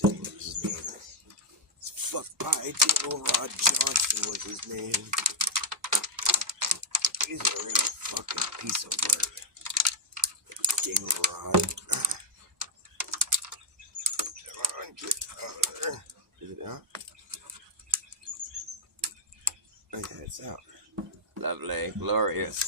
Johnson was his name. Fuck pie, Dingle Rod Johnson was his name. He's a real fucking piece of work. Dingle Rod. Come on, get out of there. Is it out? Oh yeah, it's out. Lovely, glorious.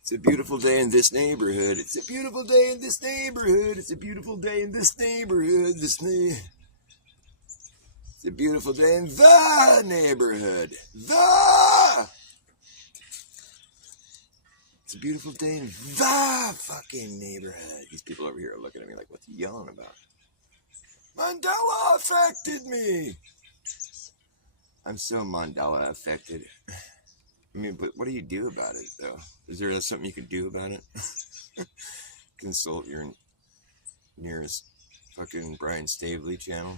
It's a beautiful day in this neighborhood. It's a beautiful day in this neighborhood. It's a beautiful day in this neighborhood. It's a beautiful day in the neighborhood. It's a beautiful day in the fucking neighborhood. These people over here are looking at me like, what's he yelling about? Mandela affected me. I'm so Mandela affected. I mean, but what do you do about it, though? Is there something you could do about it? Consult your nearest fucking Brian Staveley channel.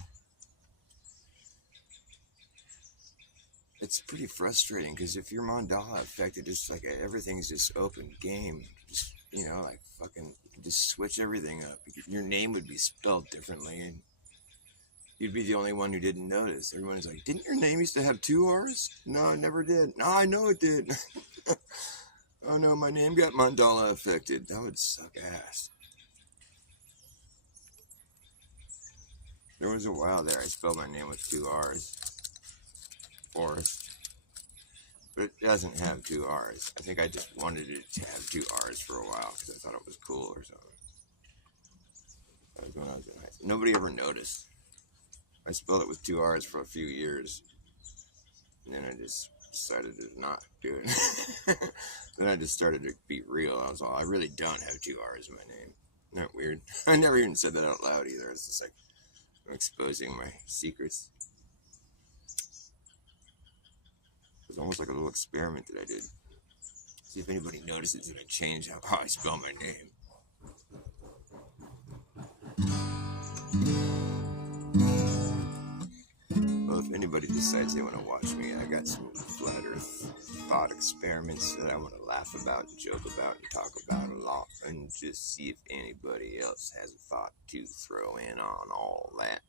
It's pretty frustrating, because if you're Mandela affected, it's like everything's just open game. Just, like fucking, you can just switch everything up. Your name would be spelled differently, and you'd be the only one who didn't notice. Everyone's like, didn't your name used to have 2 R's? No, it never did. No, I know it did. Oh no, my name got Mandela affected. That would suck ass. There was a while there I spelled my name with 2 R's. Forrest. But it doesn't have 2 R's. I think I just wanted it to have 2 R's for a while because I thought it was cool or something. That was when I was in high school. Nobody ever noticed. I spelled it with 2 R's for a few years. And then I just decided to not do it. Then I just started to be real. I was all, I really don't have 2 R's in my name. Isn't that weird? I never even said that out loud either. It's just like, I'm exposing my secrets. It was almost like a little experiment that I did. See if anybody notices that I changed how I spell my name. Well, if anybody decides they want to watch me, I got some flat earth thought experiments that I want to laugh about, and joke about, and talk about a lot, and just see if anybody else has a thought to throw in on all that.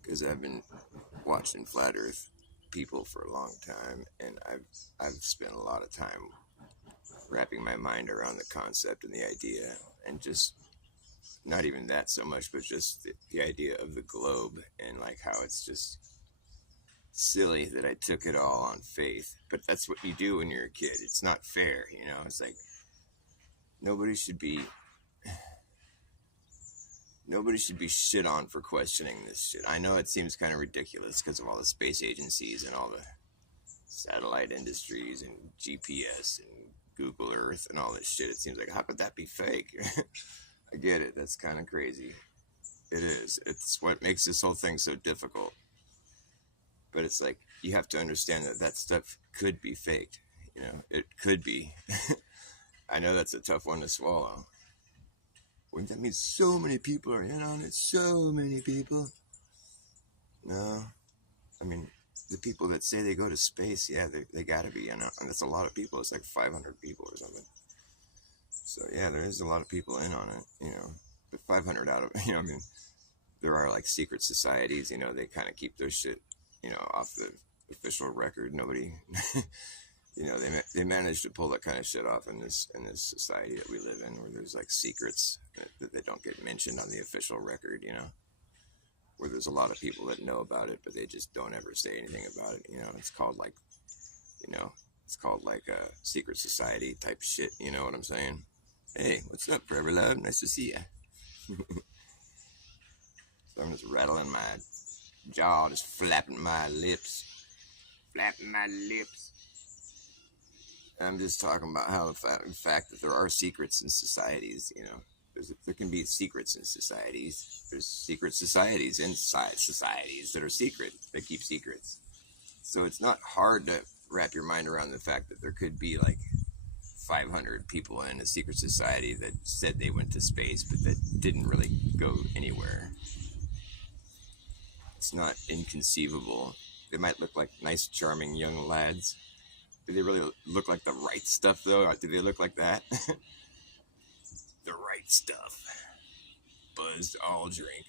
Because I've been watching flat earth people for a long time, and I've spent a lot of time wrapping my mind around the concept and the idea, and just not even that so much, but just the idea of the globe, and like how it's just silly that I took it all on faith. But that's what you do when you're a kid. It's not fair, it's like nobody should be shit on for questioning this shit. I know it seems kind of ridiculous because of all the space agencies and all the satellite industries and GPS and Google Earth and all this shit. It seems like, how could that be fake? I get it. That's kind of crazy. It is. It's what makes this whole thing so difficult. But it's like, you have to understand that stuff could be faked. It could be. I know that's a tough one to swallow. Wouldn't that mean so many people are in on it? So many people. No. I mean, the people that say they go to space, yeah, they gotta be in on it. And that's a lot of people. It's like 500 people or something. So, yeah, there is a lot of people in on it, But 500 out of, there are like secret societies, they kind of keep their shit, off the official record. Nobody, they managed to pull that kind of shit off in this society that we live in, where there's like secrets that they don't get mentioned on the official record, where there's a lot of people that know about it, but they just don't ever say anything about it. It's called like, a secret society type shit. You know what I'm saying? Hey, what's up, Forever Love? Nice to see ya. So I'm just rattling my jaw, just flapping my lips. I'm just talking about how the fact that there are secrets in societies, there can be secrets in societies. There's secret societies inside societies that are secret, that keep secrets. So it's not hard to wrap your mind around the fact that there could be like 500 people in a secret society that said they went to space, but that didn't really go anywhere. It's not inconceivable. They might look like nice, charming young lads. Do they really look like the right stuff, though? Do they look like that? The white stuff. Buzz Aldrin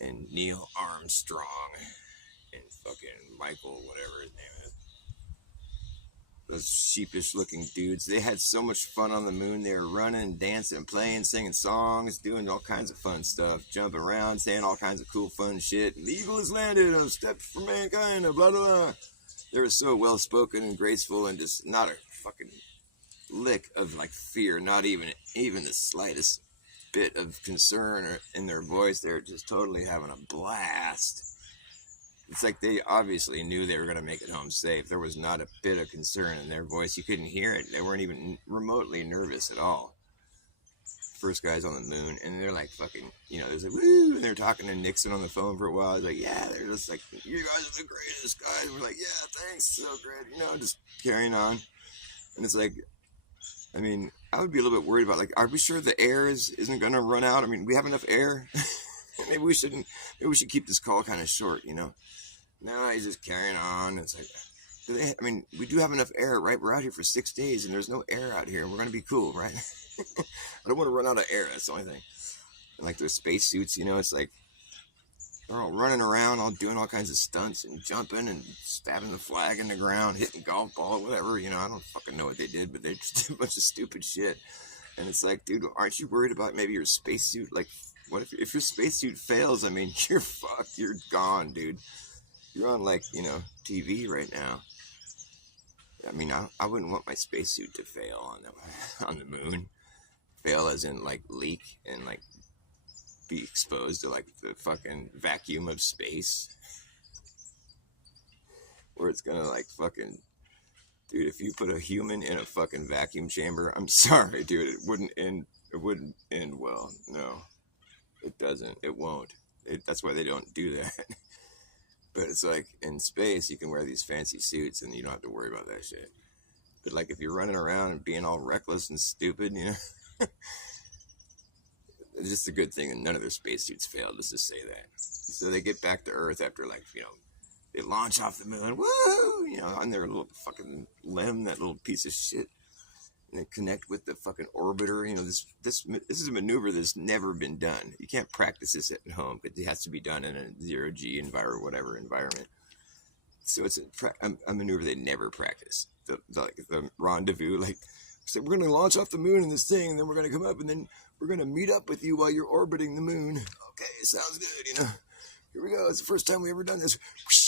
and Neil Armstrong and fucking Michael, whatever his name is. Those sheepish looking dudes. They had so much fun on the moon. They were running, dancing, playing, singing songs, doing all kinds of fun stuff, jumping around, saying all kinds of cool, fun shit. The eagle has landed. I've stepped for mankind. Blah, blah, blah. They were so well spoken and graceful and just not a fucking lick of like fear, not even the slightest bit of concern in their voice. They're just totally having a blast. It's like they obviously knew they were going to make it home safe. There was not a bit of concern in their voice. You couldn't hear it. They weren't even remotely nervous at all. First guys on the moon, and they're like fucking, there's like, woo, and they're talking to Nixon on the phone for a while. I was like, yeah, they're just like, you guys are the greatest guys. We're like, yeah, thanks, so great, just carrying on. And it's like, I mean, I would be a little bit worried about, like, are we sure the air isn't going to run out? I mean, we have enough air. Maybe we should keep this call kind of short, No, he's just carrying on. It's like, we do have enough air, right? We're out here for 6 days, and there's no air out here. We're going to be cool, right? I don't want to run out of air. That's the only thing. And like their spacesuits, it's like they're all running around, all doing all kinds of stunts and jumping and stabbing the flag in the ground, hitting golf ball, whatever. I don't fucking know what they did, but they just did a bunch of stupid shit. And it's like, dude, aren't you worried about maybe your spacesuit? Like, what if your spacesuit fails? I mean, you're fucked. You're gone, dude. You're on, like, TV right now. I mean, I wouldn't want my spacesuit to fail on the moon. Fail as in, like, leak and, like, be exposed to, like, the fucking vacuum of space. Where it's gonna, like, fucking... Dude, if you put a human in a fucking vacuum chamber, I'm sorry, dude, it wouldn't end well. No. It doesn't. It won't. That's why they don't do that. But it's like, in space, you can wear these fancy suits and you don't have to worry about that shit. But like, if you're running around and being all reckless and stupid, it's just a good thing that none of their spacesuits failed, let's just say that. So they get back to Earth after, like, they launch off the moon, woo, on their little fucking limb, that little piece of shit. And they connect with the fucking orbiter. This is a maneuver that's never been done. You can't practice this at home, but it has to be done in a zero-G environment. So it's a maneuver they never practice. The rendezvous, like, so we're going to launch off the moon in this thing, and then we're going to come up, and then we're going to meet up with you while you're orbiting the moon. Okay, sounds good, Here we go. It's the first time we ever done this.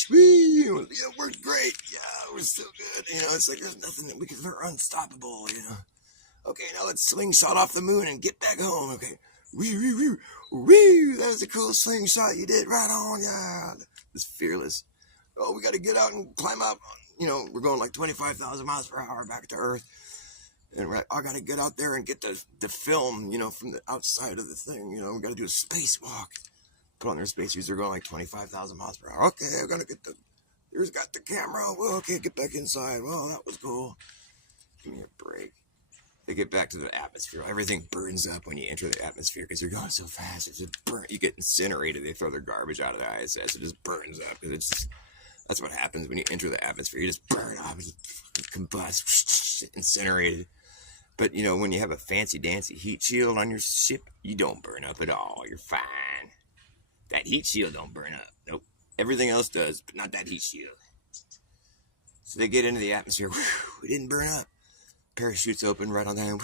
Yeah, it worked great. Yeah, it was so good. It's like there's nothing that we're unstoppable, Okay, now let's slingshot off the moon and get back home. Okay. Wee, that was a cool slingshot you did. Right on, yeah. It's fearless. Oh, we got to get out and climb up. We're going like 25,000 miles per hour back to Earth. And I got to get out there and get the film, from the outside of the thing. We got to do a spacewalk. Put on their spacesuits. They're going like 25,000 miles per hour. Okay, I got to get here's got the camera. Well, okay, get back inside. Well, that was cool. Give me a break. They get back to the atmosphere. Everything burns up when you enter the atmosphere because you're going so fast. It's just burn. You get incinerated. They throw their garbage out of the ISS. It just burns up because that's what happens when you enter the atmosphere. You just burn up. You combust. Incinerated. But, when you have a fancy-dancy heat shield on your ship, you don't burn up at all. You're fine. That heat shield don't burn up. Nope. Everything else does, but not that heat shield. So they get into the atmosphere. We didn't burn up. Parachutes open right on time.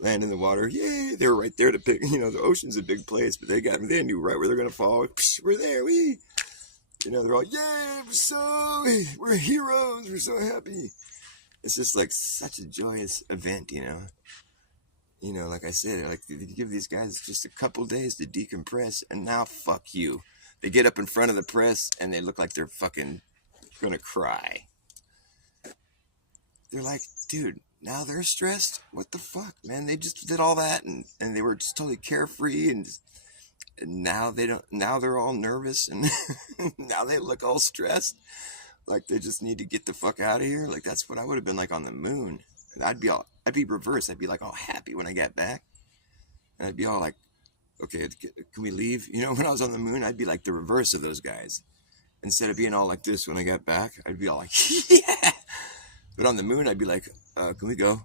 Land in the water. Yay. They're right there to pick. The ocean's a big place, but they knew right where they're going to fall. We're there. They're all, yay, we're heroes. We're so happy. It's just like such a joyous event, like I said, like you give these guys just a couple days to decompress, and now fuck you. They get up in front of the press and they look like they're fucking gonna cry. They're like, dude, now they're stressed? What the fuck, man? They just did all that and they were just totally carefree and now they're all nervous and now they look all stressed. Like they just need to get the fuck out of here. Like that's what I would have been like on the moon. And I'd be reversed. I'd be like all happy when I got back. And I'd be all like, okay, can we leave? When I was on the moon, I'd be like the reverse of those guys. Instead of being all like this when I got back, I'd be all like, yeah. But on the moon, I'd be like, can we go?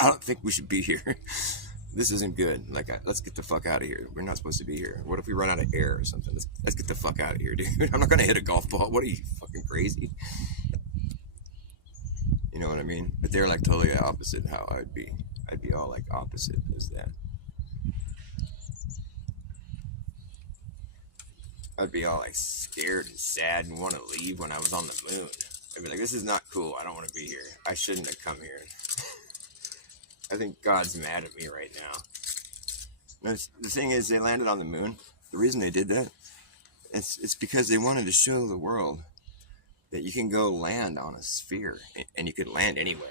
I don't think we should be here. This isn't good. Like, let's get the fuck out of here. We're not supposed to be here. What if we run out of air or something? Let's get the fuck out of here, dude. I'm not gonna hit a golf ball. What are you, fucking crazy? You know what I mean? But they're like totally opposite how I'd be. I'd be all like opposite as that. I'd be all like scared and sad and want to leave when I was on the moon. I'd be like, this is not cool. I don't want to be here. I shouldn't have come here. I think God's mad at me right now. The thing is, they landed on the moon. The reason they did that, it's because they wanted to show the world that you can go land on a sphere, and you could land anywhere,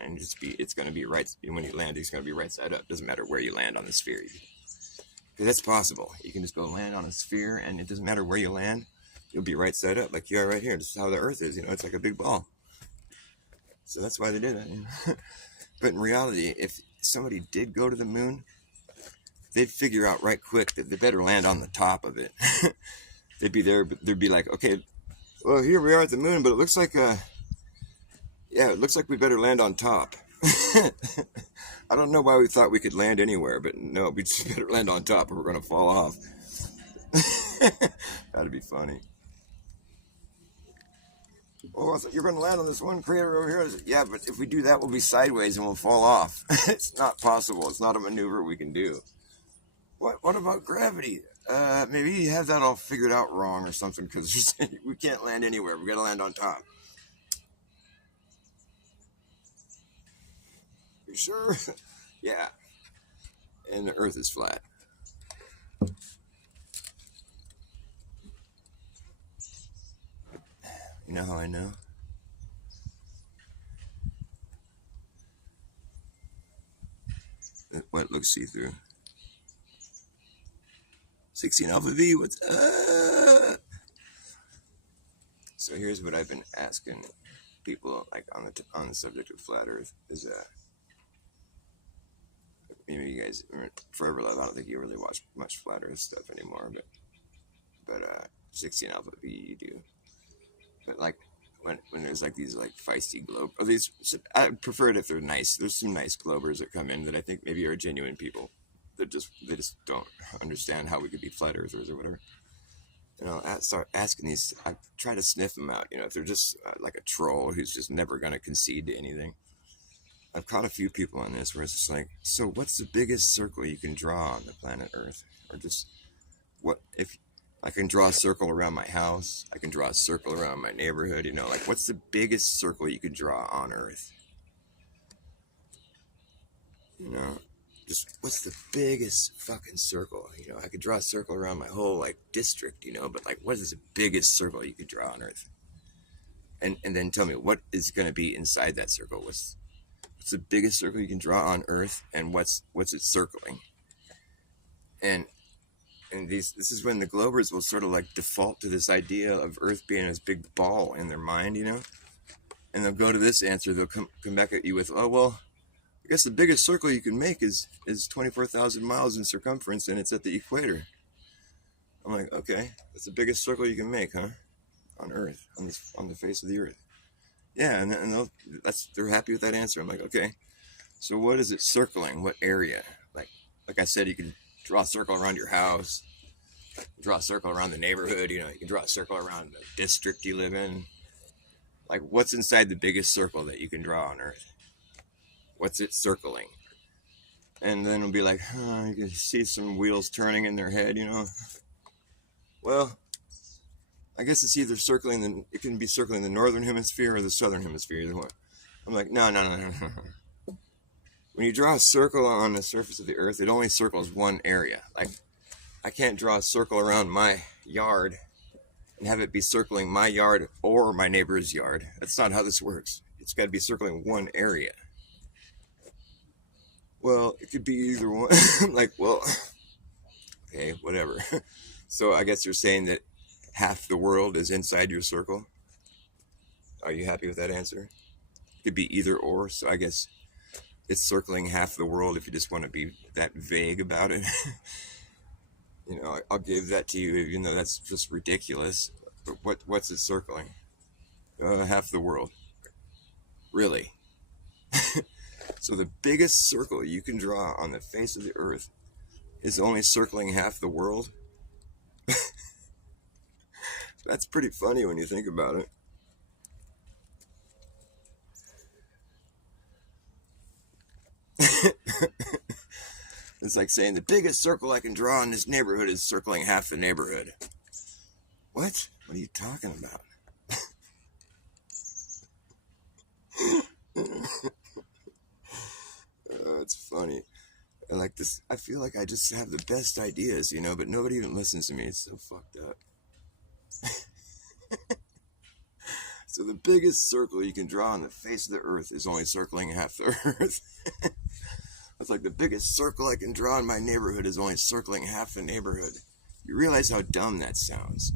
and it's going to be right when you land. It's going to be right side up. Doesn't matter where you land on the sphere, because that's possible. You can just go land on a sphere, and it doesn't matter where you land. You'll be right side up, like you are right here. This is how the Earth is. It's like a big ball. So that's why they did it. But in reality, if somebody did go to the moon, they'd figure out right quick that they better land on the top of it. They'd be there, but they'd be like, okay, well, here we are at the moon, but it looks like, it looks like we better land on top. I don't know why we thought we could land anywhere, but no, we just better land on top or we're going to fall off. That'd be funny. Oh, I thought you're going to land on this one crater over here. Yeah, but if we do that, we'll be sideways and we'll fall off. It's not possible. It's not a maneuver we can do. What about gravity? Maybe you have that all figured out wrong or something, because we can't land anywhere. We got to land on top. You sure? Yeah. And the Earth is flat. You know how I know? What looks see-through? 16 alpha V, what's up? So here's what I've been asking people, like on the subject of flat Earth, is you guys, Forever Love, I don't think you really watch much flat Earth stuff anymore, but 16 alpha V you do. But like when there's like these like feisty globe, or these, I prefer it if they're nice. There's some nice globers that come in that I think maybe are genuine people that they just don't understand how we could be flat earthers or whatever. I start asking these. I try to sniff them out. If they're just like a troll who's just never gonna concede to anything. I've caught a few people on this where it's just like, so what's the biggest circle you can draw on the planet Earth, or just what if I can draw a circle around my house, I can draw a circle around my neighborhood, like what's the biggest circle you could draw on Earth? Just what's the biggest fucking circle? I could draw a circle around my whole like district, but like what is the biggest circle you could draw on Earth? And then tell me what is going to be inside that circle. What's the biggest circle you can draw on Earth, and what's it circling? And this is when the Globers will sort of like default to this idea of Earth being this big ball in their mind, and they'll go to this answer. They'll come back at you with, oh, well, I guess the biggest circle you can make is 24,000 miles in circumference, and it's at the equator. I'm like, okay, that's the biggest circle you can make, huh? On Earth, on the face of the Earth. Yeah, and they're happy with that answer. I'm like, okay, so what is it circling? What area? Like I said, you can draw a circle around your house, draw a circle around the neighborhood, you can draw a circle around the district you live in. Like, what's inside the biggest circle that you can draw on Earth? What's it circling? And then it'll be like, you can see some wheels turning in their head, Well, I guess it's either it can be circling the northern hemisphere or the southern hemisphere, either one. I'm like, no. When you draw a circle on the surface of the Earth, it only circles one area. Like, I can't draw a circle around my yard and have it be circling my yard or my neighbor's yard. That's not how this works. It's got to be circling one area. Well, it could be either one. Like, well, okay, whatever. So I guess you're saying that half the world is inside your circle? Are you happy with that answer? It could be either or, so I guess it's circling half the world if you just want to be that vague about it. I'll give that to you, even though that's just ridiculous. But what's it circling? Half the world. Really? So the biggest circle you can draw on the face of the earth is only circling half the world. That's pretty funny when you think about it. It's like saying the biggest circle I can draw in this neighborhood is circling half the neighborhood. What? What are you talking about? Oh, it's funny. I like this. I feel like I just have the best ideas, but nobody even listens to me. It's so fucked up. So the biggest circle you can draw on the face of the earth is only circling half the earth. It's like the biggest circle I can draw in my neighborhood is only circling half the neighborhood. You realize how dumb that sounds.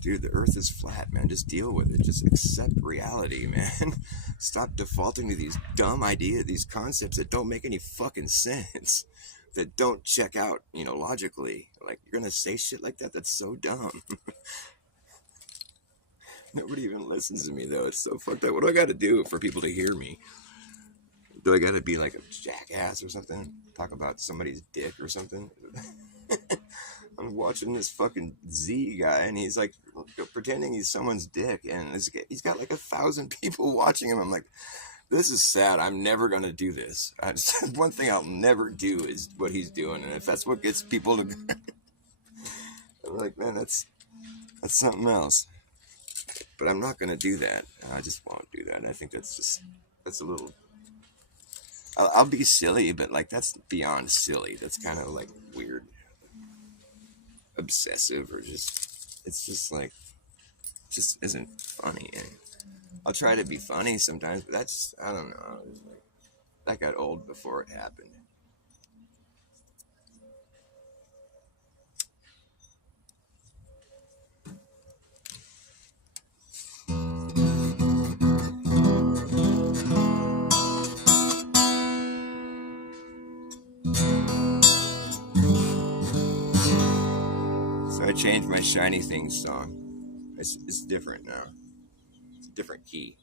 Dude, the earth is flat, man. Just deal with it. Just accept reality, man. Stop defaulting to these dumb ideas, these concepts that don't make any fucking sense. That don't check out, logically. Like, you're gonna say shit like that? That's so dumb. Nobody even listens to me, though. It's so fucked up. What do I gotta do for people to hear me? Do I gotta be like a jackass or something? Talk about somebody's dick or something? I'm watching this fucking Z guy, and he's like pretending he's someone's dick, and he's got like 1,000 people watching him. I'm like, this is sad. I'm never gonna do this. One thing I'll never do is what he's doing, and if that's what gets people to, I'm like, man, that's something else. But I'm not gonna do that. I just won't do that. I think that's a little. I'll be silly, but like that's beyond silly. That's kind of like weird. Obsessive, or it's just like just isn't funny. And I'll try to be funny sometimes, but that's, I don't know, that got old before it happened. So I changed my Shiny Things song. It's different now. It's a different key.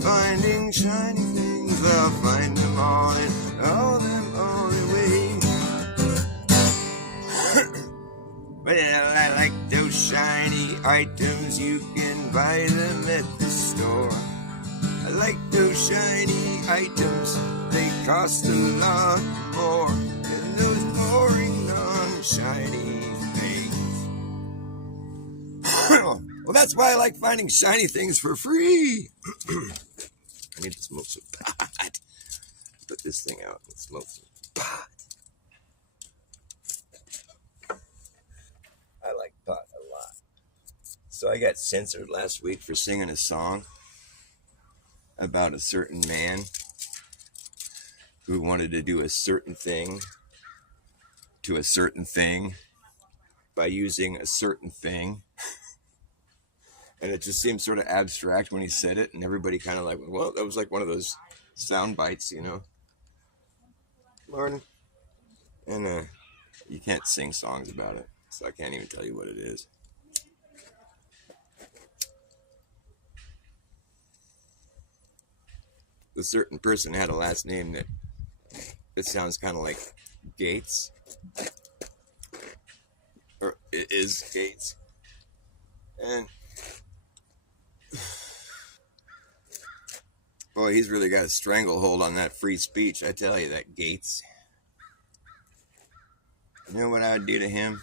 Finding shiny things, I'll find them all in all them only ways. Well, I like those shiny items, you can buy them at the store. I like those shiny items, they cost a lot more than those boring non-shiny things. Well, that's why I like finding shiny things for free. I need to smoke some pot. Put this thing out and smoke some pot. I like pot a lot. So I got censored last week for singing a song about a certain man who wanted to do a certain thing to a certain thing by using a certain thing. And it just seemed sort of abstract when he said it, and everybody kind of like, well, that was like one of those sound bites, Lauren. And you can't sing songs about it, so I can't even tell you what it is. The certain person had a last name that it sounds kind of like Gates, or it is Gates, and boy, he's really got a stranglehold on that free speech. I tell you, that Gates. You know what I'd do to him?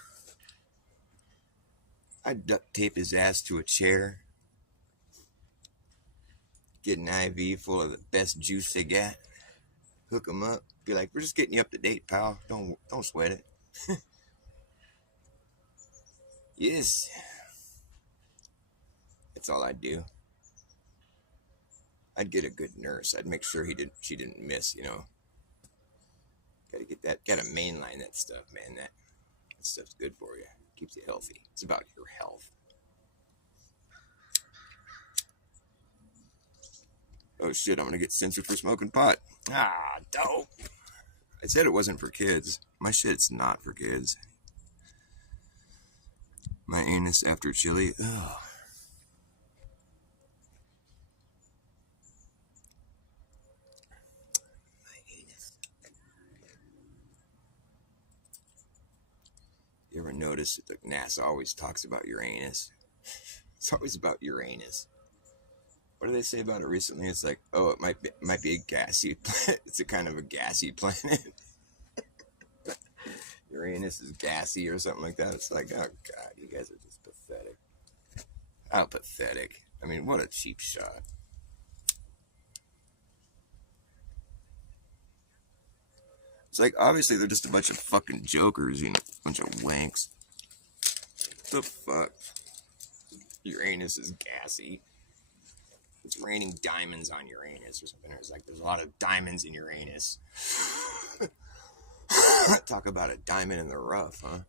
I'd duct tape his ass to a chair, get an IV full of the best juice they got, hook them up. Be like, we're just getting you up to date, pal. Don't sweat it. Yes, that's all I'd do. I'd get a good nurse. I'd make sure she didn't miss. Gotta get that. Gotta mainline that stuff, man. That stuff's good for you. Keeps you healthy. It's about your health. Oh shit! I'm gonna get censored for smoking pot. Ah, dope. I said it wasn't for kids. My shit's not for kids. My anus after chili. Ugh. You ever notice that NASA always talks about Uranus? It's always about Uranus. What did they say about it recently? It's like, oh, it might be a gassy planet. It's a kind of a gassy planet. Uranus is gassy or something like that. It's like, oh god, you guys are just pathetic. How pathetic. I mean, what a cheap shot. It's like, obviously, they're just a bunch of fucking jokers, a bunch of wanks. What the fuck? Uranus is gassy. It's raining diamonds on Uranus or something. It's like, there's a lot of diamonds in Uranus. Talk about a diamond in the rough, huh?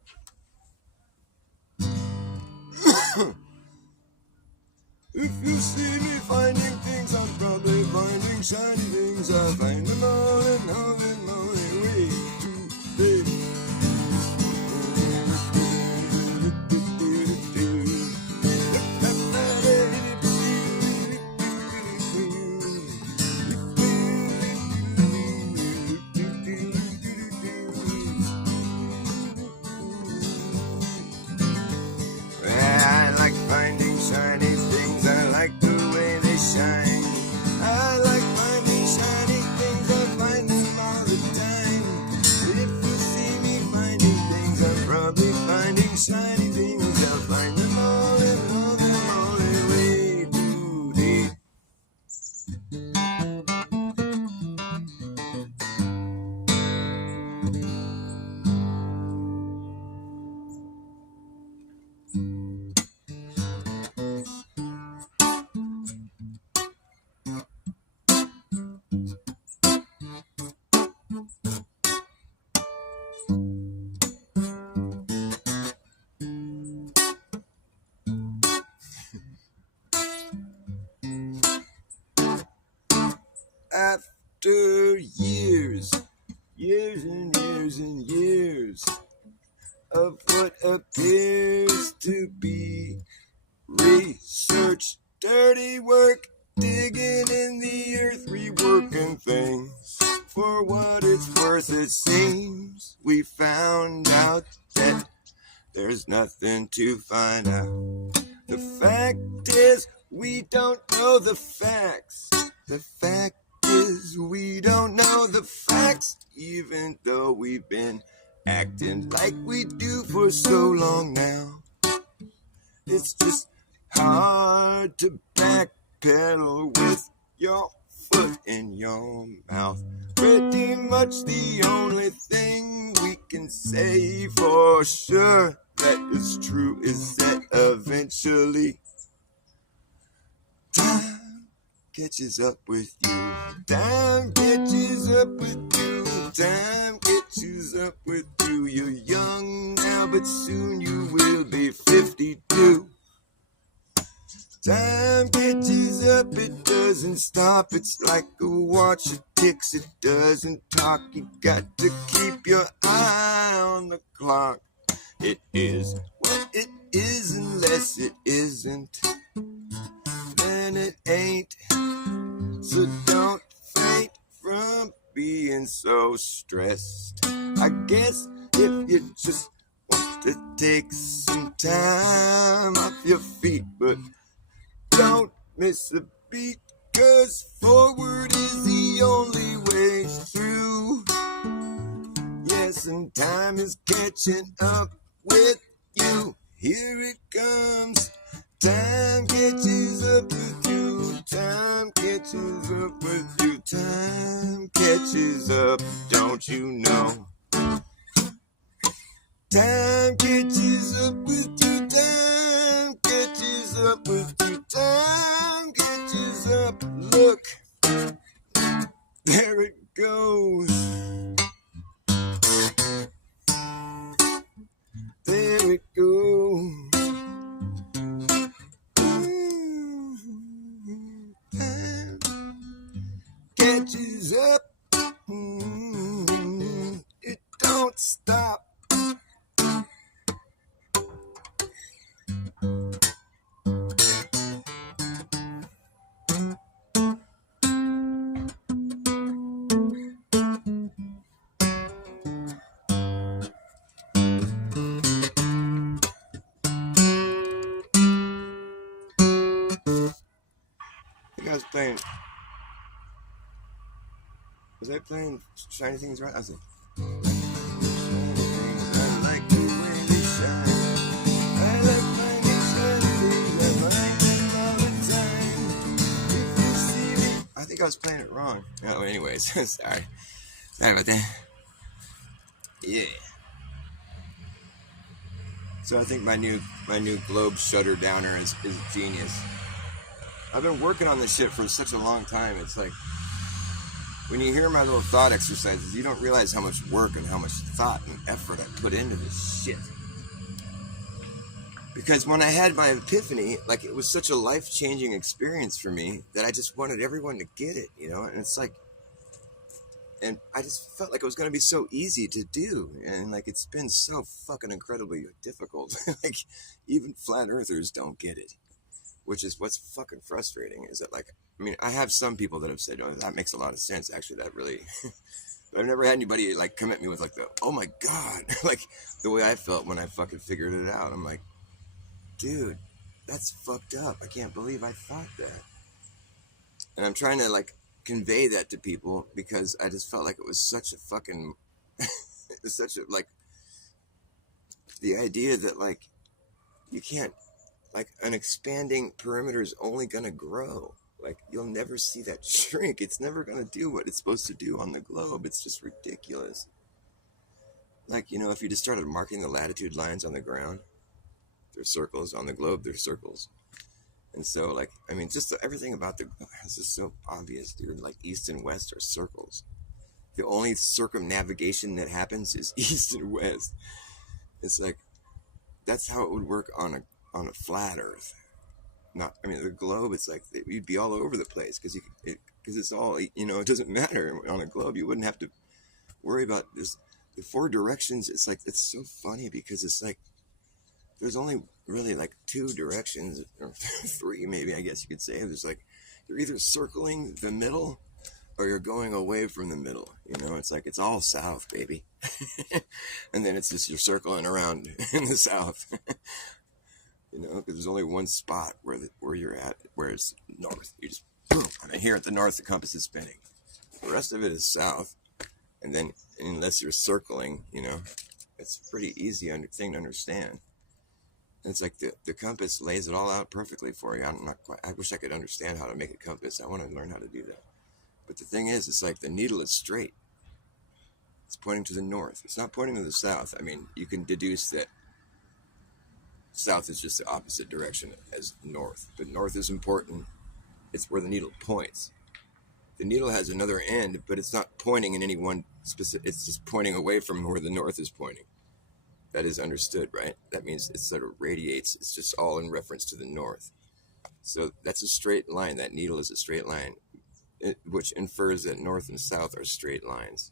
If you see me finding things, I'm probably finding shiny things. I find them all and all them all way too big. I like finding shiny things. I like the way they shine. I like finding shiny things. I find them all the time. If you see me finding things, I'm probably finding shiny things. I'll find them all and all them all way too deep. After years and years and years of what appears to be research, dirty work, digging in the earth, reworking things. For what it's worth, it seems we found out that there's nothing to find out. The fact is, we don't know the facts. The fact is, we don't know the facts, even though we've been acting like we do for so long now. It's just hard to backpedal with your foot in your mouth. Pretty much the only thing we can say for sure that is true is that eventually time catches up with you. Time catches up with you. Time catches up with you. You're young now, but soon you will be 52. Time catches up, it doesn't stop. It's like a watch, it ticks, it doesn't talk. You got to keep your eye on the clock. It is what it is unless it isn't. Then it ain't. So don't faint from being so stressed. I guess if you just want to take some time off your feet, but don't miss a beat, 'cause forward is the only way through. Yes, and time is catching up with you. Here it comes. Time catches up with you. Time catches up with you. Time catches up, don't you know? Time catches up with you. Time catches up with you. Time catches up. Look, there it goes. There it goes. Time catches up. It don't stop. Was I playing Shiny Things right? I was like, I like the way they shine. I like finding shiny things. I find them all the time. If you see me. I think I was playing it wrong. Oh, anyways, sorry. Sorry about that. Yeah. So I think my new globe shutter downer is genius. I've been working on this shit for such a long time. It's like, when you hear my little thought exercises, you don't realize how much work and how much thought and effort I put into this shit. Because when I had my epiphany, like, it was such a life-changing experience for me that I just wanted everyone to get it, you know? And it's like, and I just felt like it was going to be so easy to do. And, like, it's been so fucking incredibly difficult. Like, even flat earthers don't get it. Which is what's fucking frustrating, is that, like, I mean, I have some people that have said, oh, that makes a lot of sense, actually, that really, but I've never had anybody, like, come at me with, like, the, oh my God, like, the way I felt when I fucking figured it out. I'm like, dude, that's fucked up. I can't believe I thought that. And I'm trying to, like, convey that to people, because I just felt like it was such a fucking, it was such a, like, the idea that, like, you can't, like, an expanding perimeter is only going to grow. Like, you'll never see that shrink. It's never going to do what it's supposed to do on the globe. It's just ridiculous. Like, you know, if you just started marking the latitude lines on the ground, they're circles. On the globe, they're circles. And so, like, I mean, just everything about the globe is just so obvious, dude. Like, east and west are circles. The only circumnavigation that happens is east and west. It's like, that's how it would work on a flat Earth. Not, I mean, the globe, it's like, you'd be all over the place, because it's all, you know, it doesn't matter. On a globe, you wouldn't have to worry about this. The four directions, it's like, it's so funny, because it's like, there's only really like two directions, or three maybe, I guess you could say. There's like, you're either circling the middle, or you're going away from the middle. You know, it's like, it's all south, baby. And then it's just, you're circling around in the south. You know, because there's only one spot where you're at, where it's north. You just, boom, and here at the north, the compass is spinning. The rest of it is south. And then, unless you're circling, you know, it's a pretty easy thing to understand. And it's like the compass lays it all out perfectly for you. I'm not quite, I wish I could understand how to make a compass. I want to learn how to do that. But the thing is, it's like the needle is straight. It's pointing to the north. It's not pointing to the south. I mean, you can deduce that south is just the opposite direction as north. But north is important. It's where the needle points. The needle has another end, but it's not pointing in any one specific, it's just pointing away from where the north is pointing. That is understood, right? That means it sort of radiates. It's just all in reference to the north. So that's a straight line. That needle is a straight line, which infers that north and south are straight lines.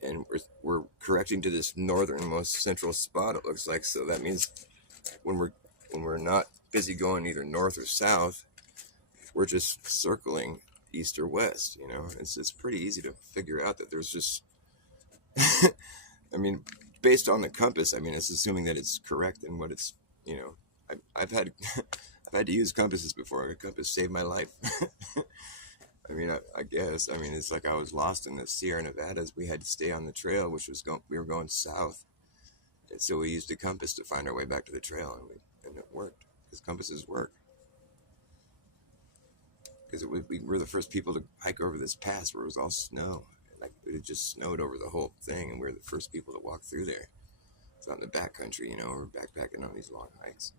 And we're correcting to this northernmost central spot, it looks like. So that means when we're not busy going either north or south, we're just circling east or west. You know, it's pretty easy to figure out that there's just, I mean, based on the compass, I mean, it's assuming that it's correct in what it's, you know, I've had to use compasses before. A compass saved my life. I mean, I guess, I mean, it's like I was lost in the Sierra Nevadas. We had to stay on the trail, which was we were going south. And so we used a compass to find our way back to the trail, and it worked, because compasses work. because we were the first people to hike over this pass where it was all snow. Like it had just snowed over the whole thing, and we were the first people to walk through there. It's out in the backcountry, we're backpacking on these long hikes,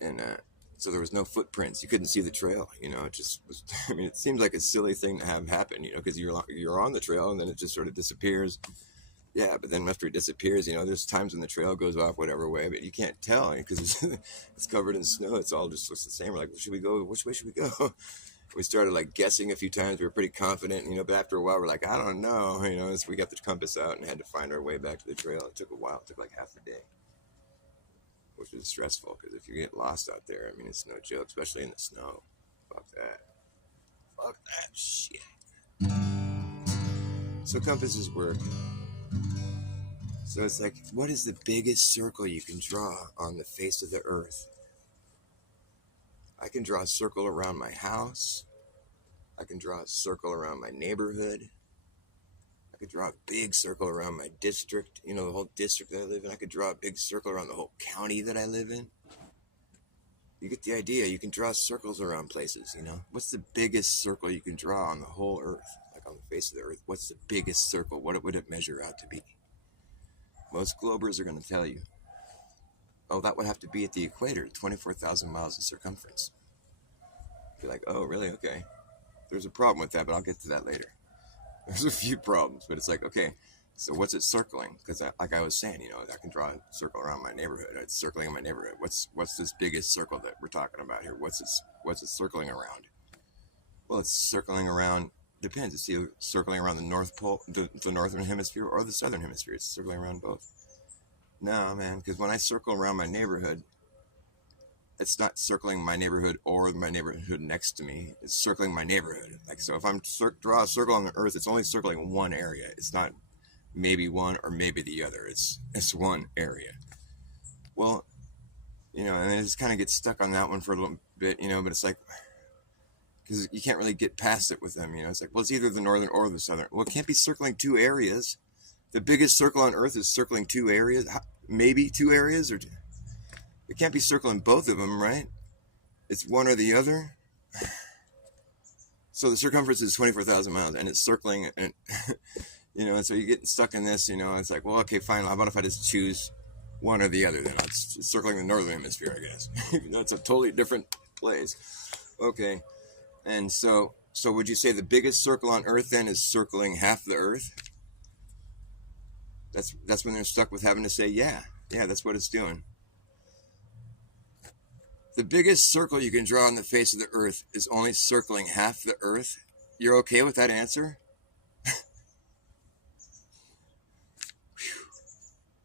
and so there was no footprints. You couldn't see the trail, It just was. I mean, it seems like a silly thing to have happen, because you're on the trail and then it just sort of disappears. Yeah, but then after it disappears, there's times when the trail goes off whatever way, but you can't tell because it's covered in snow. It's all just looks the same. We're like, should we go? Which way should we go? We started like guessing a few times. We were pretty confident, but after a while, we're like, I don't know, so we got the compass out and had to find our way back to the trail. It took a while. It took like half a day, which was stressful because if you get lost out there, I mean, it's no joke, especially in the snow. Fuck that. Fuck that shit. So compasses work. So it's like, what is the biggest circle you can draw on the face of the earth? I can draw a circle around my house. I can draw a circle around my neighborhood. I could draw a big circle around my district, the whole district that I live in. I could draw a big circle around the whole county that I live in. You get the idea. You can draw circles around places, What's the biggest circle you can draw on the whole earth? Like on the face of the earth, what's the biggest circle? What would it measure out to be? Most globers are going to tell you, oh, that would have to be at the equator, 24,000 miles in circumference. You're like, oh, really? Okay. There's a problem with that, but I'll get to that later. There's a few problems, but it's like, okay, so what's it circling? Because like I was saying, I can draw a circle around my neighborhood. It's circling in my neighborhood. What's this biggest circle that we're talking about here? What's it circling around? Well, it's circling around. Depends. It's either circling around the North Pole, the northern hemisphere, or the southern hemisphere. It's circling around both. No, man, because when I circle around my neighborhood, it's not circling my neighborhood or my neighborhood next to me. It's circling my neighborhood. Like, so if I'm draw a circle on the earth, it's only circling one area. It's not maybe one or maybe the other. It's one area. Well, and I just kind of get stuck on that one for a little bit, but it's like, because you can't really get past it with them, It's like, well, it's either the northern or the southern. Well, it can't be circling two areas. The biggest circle on Earth is circling two areas, maybe two areas, or it can't be circling both of them, right? It's one or the other. So the circumference is 24,000 miles, and it's circling, and and so you get stuck in this, It's like, well, okay, fine. How about if I just choose one or the other? Then it's circling the northern hemisphere, I guess. That's a totally different place. Okay. And so would you say the biggest circle on Earth then is circling half the Earth? That's when they're stuck with having to say, yeah, that's what it's doing. The biggest circle you can draw on the face of the Earth is only circling half the Earth. You're okay with that answer?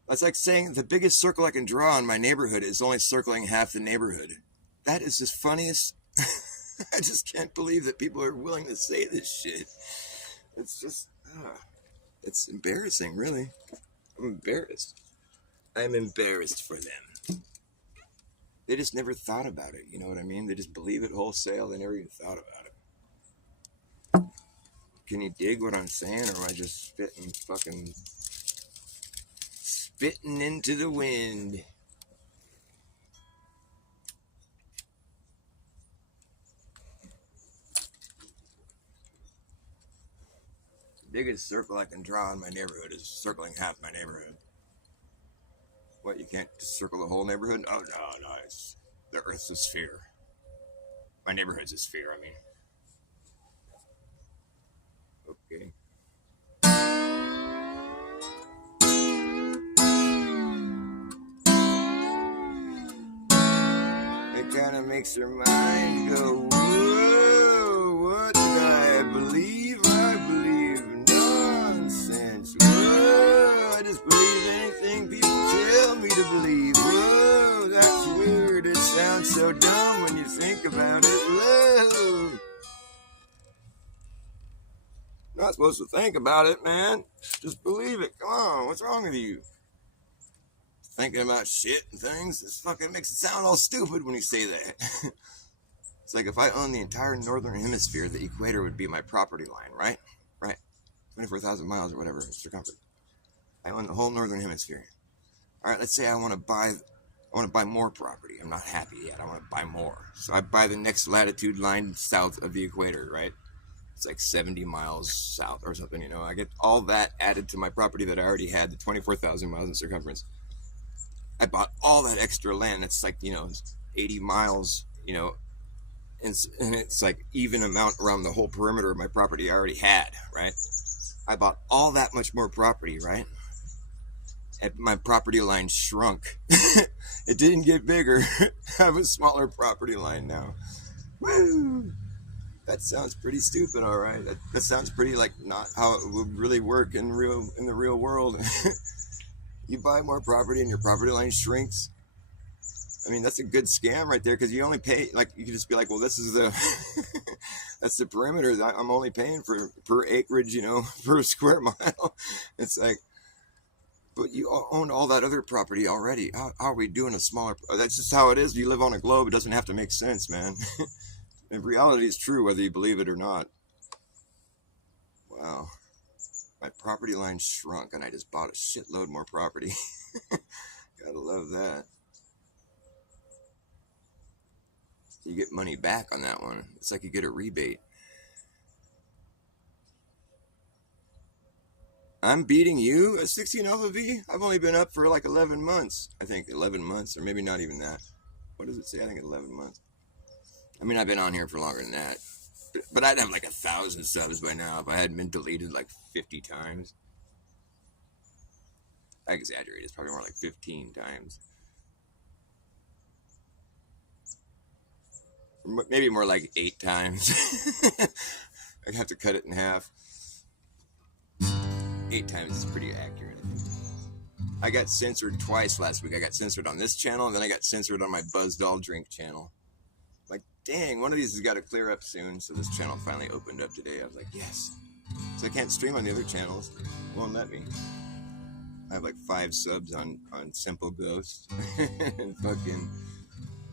That's like saying the biggest circle I can draw on my neighborhood is only circling half the neighborhood. That is the funniest. I just can't believe that people are willing to say this shit. It's just, it's embarrassing, really. I'm embarrassed. I'm embarrassed for them. They just never thought about it, you know what I mean? They just believe it wholesale. They never even thought about it. Can you dig what I'm saying, or am I just spitting into the wind? The biggest circle I can draw in my neighborhood is circling half my neighborhood. What, you can't just circle the whole neighborhood? Oh, no, it's the Earth's a sphere. My neighborhood's a sphere, I mean. Okay. It kind of makes your mind go, whoa, what did I believe? I believe nonsense. Whoa, I just believe anything people tell me to believe. Whoa, that's weird. It sounds so dumb when you think about it. Whoa. Not supposed to think about it, man. Just believe it. Come on, what's wrong with you? Thinking about shit and things, this fucking makes it sound all stupid when you say that. It's like if I owned the entire northern hemisphere, the equator would be my property line, right? Right. 24,000 miles or whatever circumference. I own the whole northern hemisphere. All right, let's say I want to buy I want to buy more property. I'm not happy yet. I want to buy more. So I buy the next latitude line south of the equator, right? It's like 70 miles south or something, you know. I get all that added to my property that I already had, the 24,000 miles in circumference. I bought all that extra land. It's like, 80 miles, and it's like even amount around the whole perimeter of my property I already had, right? I bought all that much more property, right? And my property line shrunk. It didn't get bigger. I have a smaller property line now. Woo! That sounds pretty stupid, all right. That sounds pretty like not how it would really work in the real world. You buy more property and your property line shrinks. I mean, that's a good scam right there, because you only pay, like, you can just be like, well, this is the that's the perimeter. I'm only paying for per acreage, per square mile. It's like, but you own all that other property already. How are we doing a smaller? That's just how it is. You live on a globe. It doesn't have to make sense, man. And reality is true, whether you believe it or not. Wow. My property line shrunk, and I just bought a shitload more property. Gotta love that. You get money back on that one. It's like you get a rebate. I'm beating you at 16 Alpha V? I've only been up for like 11 months. I think 11 months, or maybe not even that. What does it say? I think 11 months. I mean, I've been on here for longer than that. But I'd have like 1,000 subs by now if I hadn't been deleted like 50 times. I exaggerate. It's probably more like 15 times. Maybe more like 8 times. I have to cut it in half. 8 times is pretty accurate. I got censored twice last week. I got censored on this channel, and then I got censored on my Buzz Doll Drink channel. Like, dang, one of these has got to clear up soon. So this channel finally opened up today. I was like, yes. So I can't stream on the other channels. It won't let me. I have like 5 subs on Simple Ghost. And fucking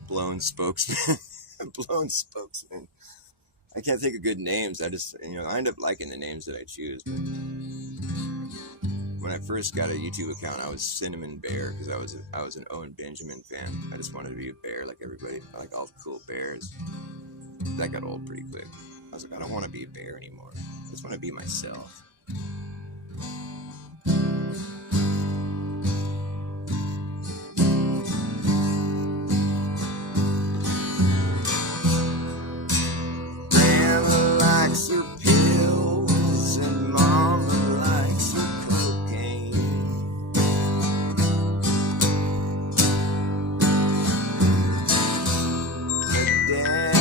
Blown Spokesman. Blown Spokesman. I can't think of good names. I just, I end up liking the names that I choose. But when I first got a YouTube account, I was Cinnamon Bear, because I was an Owen Benjamin fan. I just wanted to be a bear like everybody. I like all the cool bears. That got old pretty quick. I was like, I don't want to be a bear anymore. I just want to be myself. Grandma likes her pills and Mama likes her cocaine. Her dad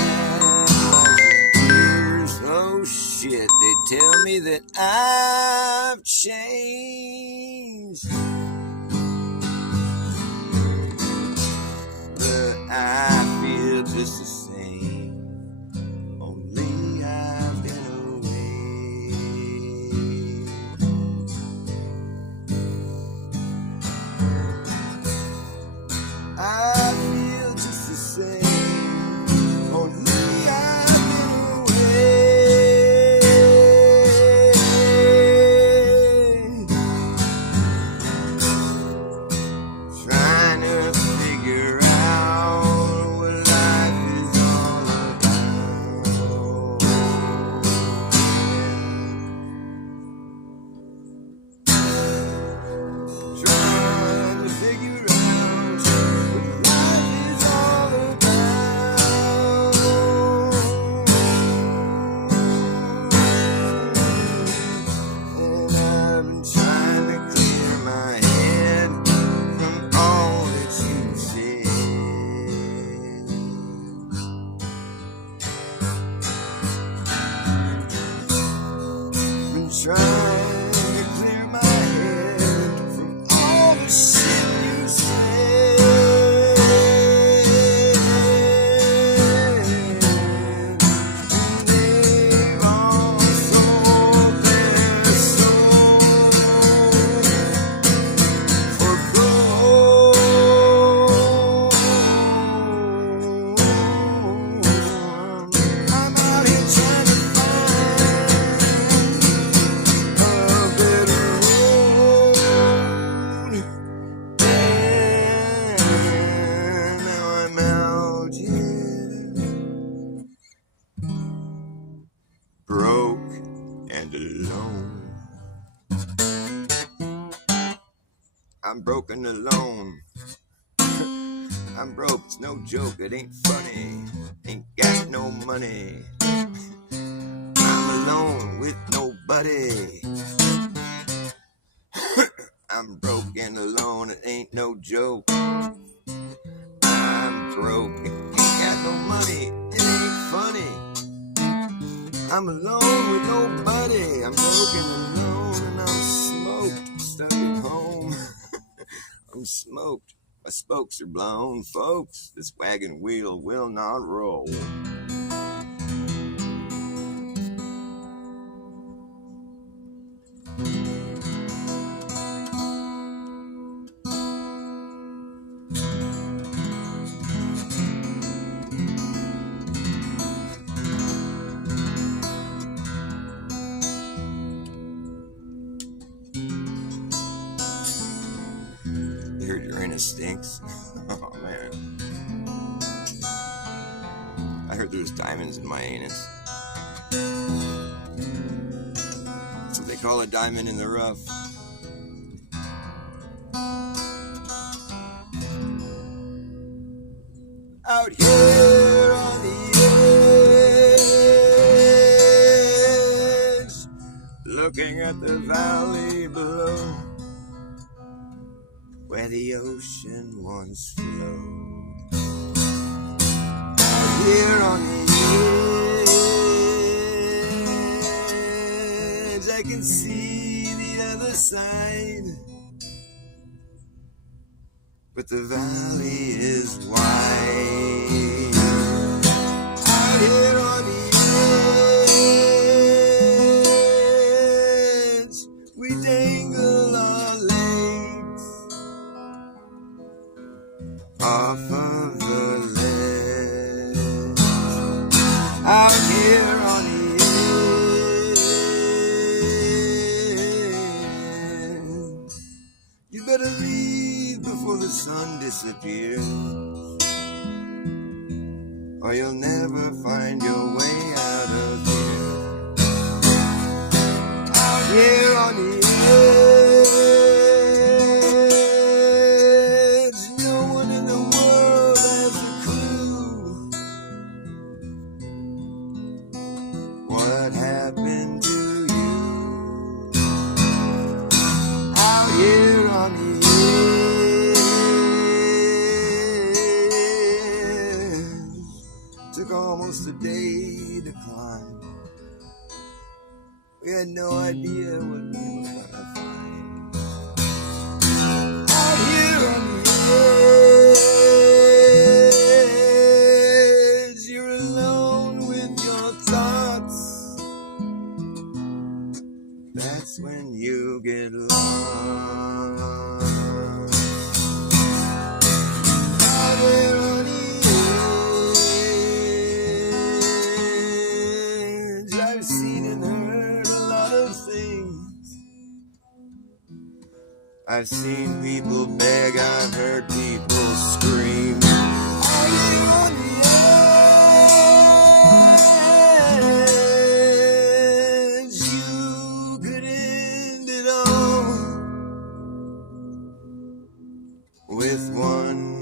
likes her tears. Oh shit, they tell me that I've changed, but I feel just the same. Only I've been away. I feel just the same. Only I've been away. Trying to figure out what life is all about. Trying to figure out what life is all about. And I've been trying to clear my head from all that you said. Been trying to clear my head from all the shit you said. And they've all sold their soul for gold. I'm out here trying to find I'm broken alone. I'm broke, it's no joke, it ain't funny. Ain't got no money. I'm alone with nobody. I'm broke and alone, it ain't no joke. I'm broke, ain't got no money, it ain't funny. I'm alone with nobody. I'm broken alone and I'm smoked, stuck at home. I'm smoked, my spokes are blown, folks. This wagon wheel will not roll. You heard Uranus stinks? Oh man. I heard there was diamonds in my anus. That's what they call a diamond in the rough. Out here on the edge, looking at the valley below, where the ocean once flowed. Out here on the edge, I can see the other side, but the valley is wide. Out here on the edge, we dangle our legs off of the ledge. Out here on the edge, you better leave before the sun disappears, or you'll never find your way out of here. Out here on the edge, no one in the world has a clue what happened to you. Out here on the took almost a day to climb. We had no idea what we were gonna find. Out here on the edge, you're alone with your thoughts. That's when you get lost. Out here on the edge, I've seen and heard a lot of things. I've seen people beg, I've heard people scream. Out here on the edge, you could end it all with one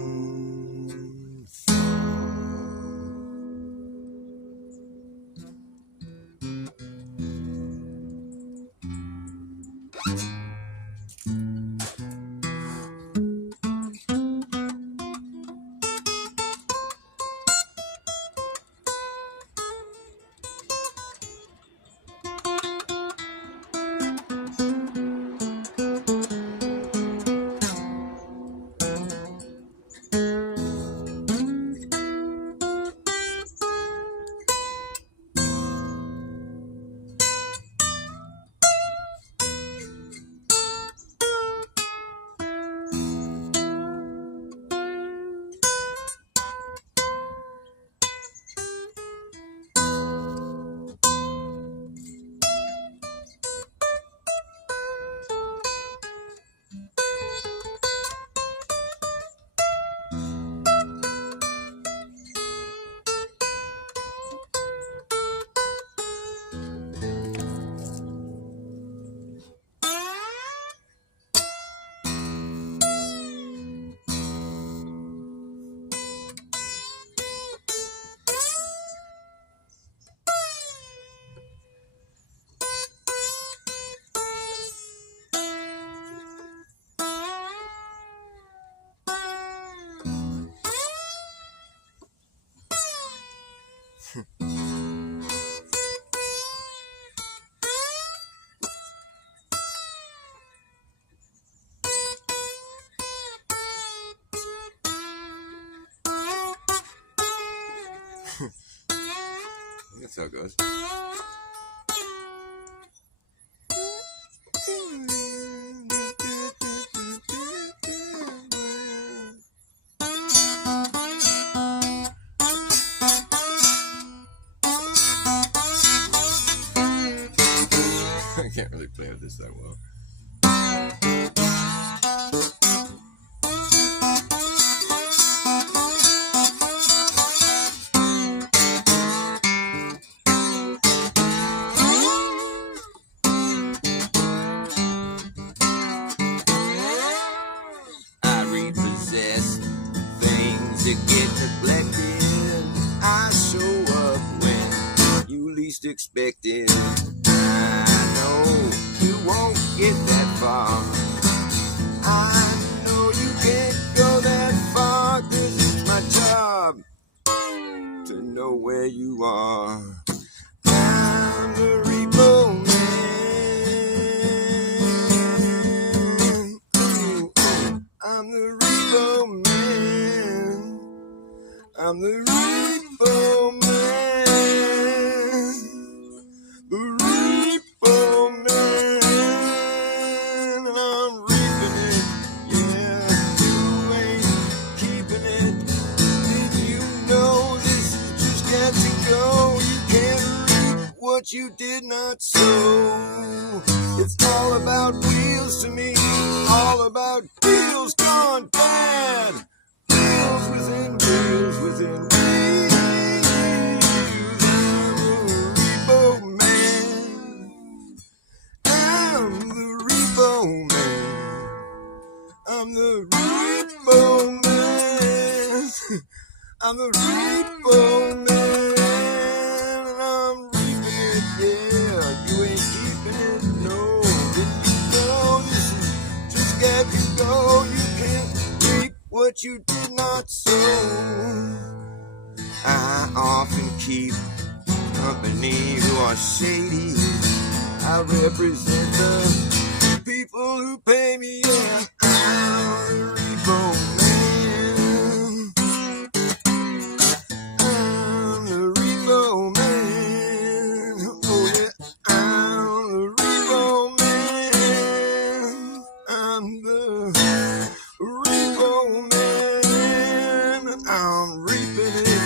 That's how it goes. I can't really play with this that well. I repossess things that get neglected. I show up when you least expect it. I know you won't get that far. I know you can't go that far, 'cause it's my job to know where you are. I'm the repo man. Ooh, I'm the repo man. I'm the repo man. The repo man. And I'm reaping it. Yeah, you ain't keeping it. Did you know this has just got to go? You can't reap what you did not sow. It's all about wheels to me. All about wheels gone bad. Wheels within wheels within wheels. I'm the repo man. I'm the repo man. I'm the repo man. And I'm reaping it, yeah. You ain't keeping it, no. Didn't you know this is just got to go? You can't reap what you did not sow. I often keep company who are shady. I represent the people who pay me, yeah. I'm the repo man. I'm the repo man. Oh yeah, I'm the repo man. I'm the repo man. I'm reaping it.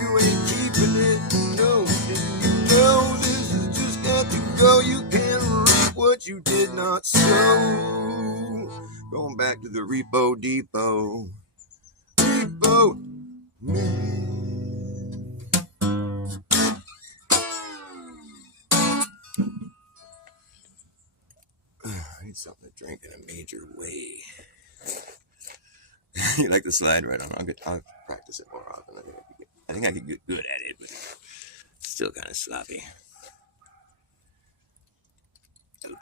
You ain't keeping it. No, didn't you know this has just got to go? You can't reap what you did not sow. Going back to the repo depot. Repo man. I need something to drink in a major way. You like the slide? Right on. I'll practice it more often. I think I could get good at it, but still kind of sloppy.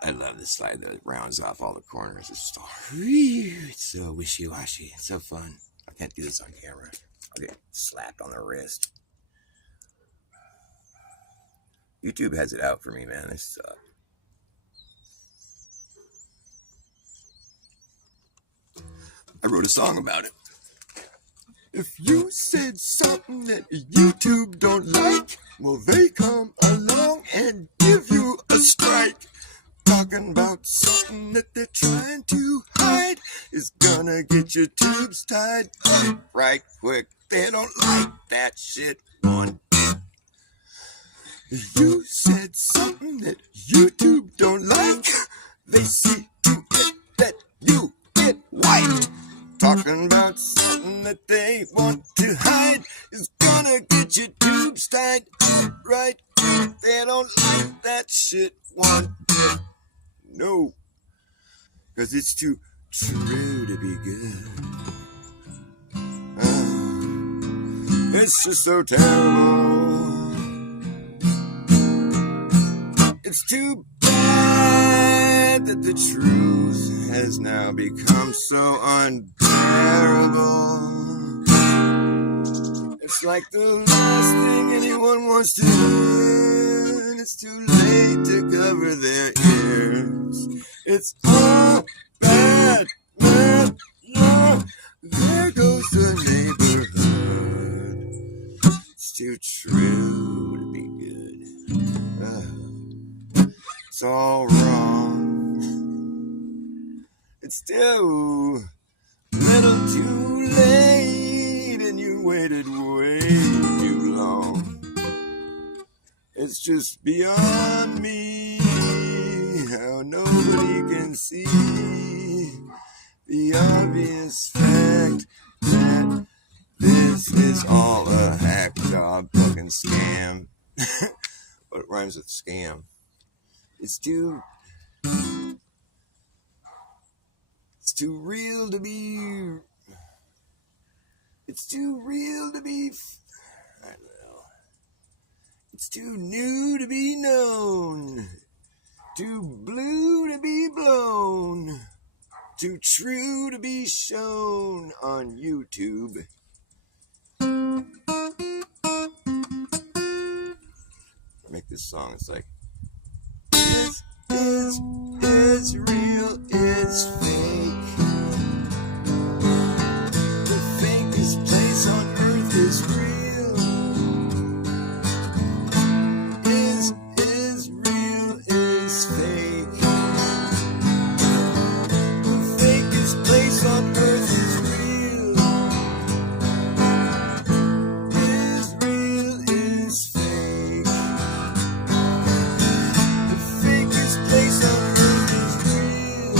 I love this slide that rounds off all the corners. It's so wishy-washy. It's so fun. I can't do this on camera. I'll get slapped on the wrist. YouTube has it out for me, man. This sucks. I wrote a song about it. If you said something that YouTube don't like, well, they come along and give you a strike. Talking about something that they're trying to hide is gonna get your tubes tied up right quick. They don't like that shit one bit. You said something that YouTube don't like, they see to it that you get wiped. Talking about something that they want to hide is gonna get your tubes tied up right quick. They don't like that shit one bit. No, 'cause it's too true to be good. It's just so terrible. It's too bad that the truth has now become so unbearable. It's It's like the last thing anyone wants to hear. It's too late to cover their ears. It's all bad, bad, yeah. There goes the neighborhood. It's too true to be good. It's all wrong. It's still little too late, and you waited way too long. It's just beyond me how nobody can see the obvious fact that this is all a hack job fucking scam. But it rhymes with scam. It's too real to be. It's too real to be. I don't know. It's too new to be known. Too blue to be blown. Too true to be shown on YouTube. Make this song. It's like, this is real, it's fake. The fakest place on earth is real. Is real, is fake. The fakest place on earth is real. Is real, is fake. The fakest place on earth is real.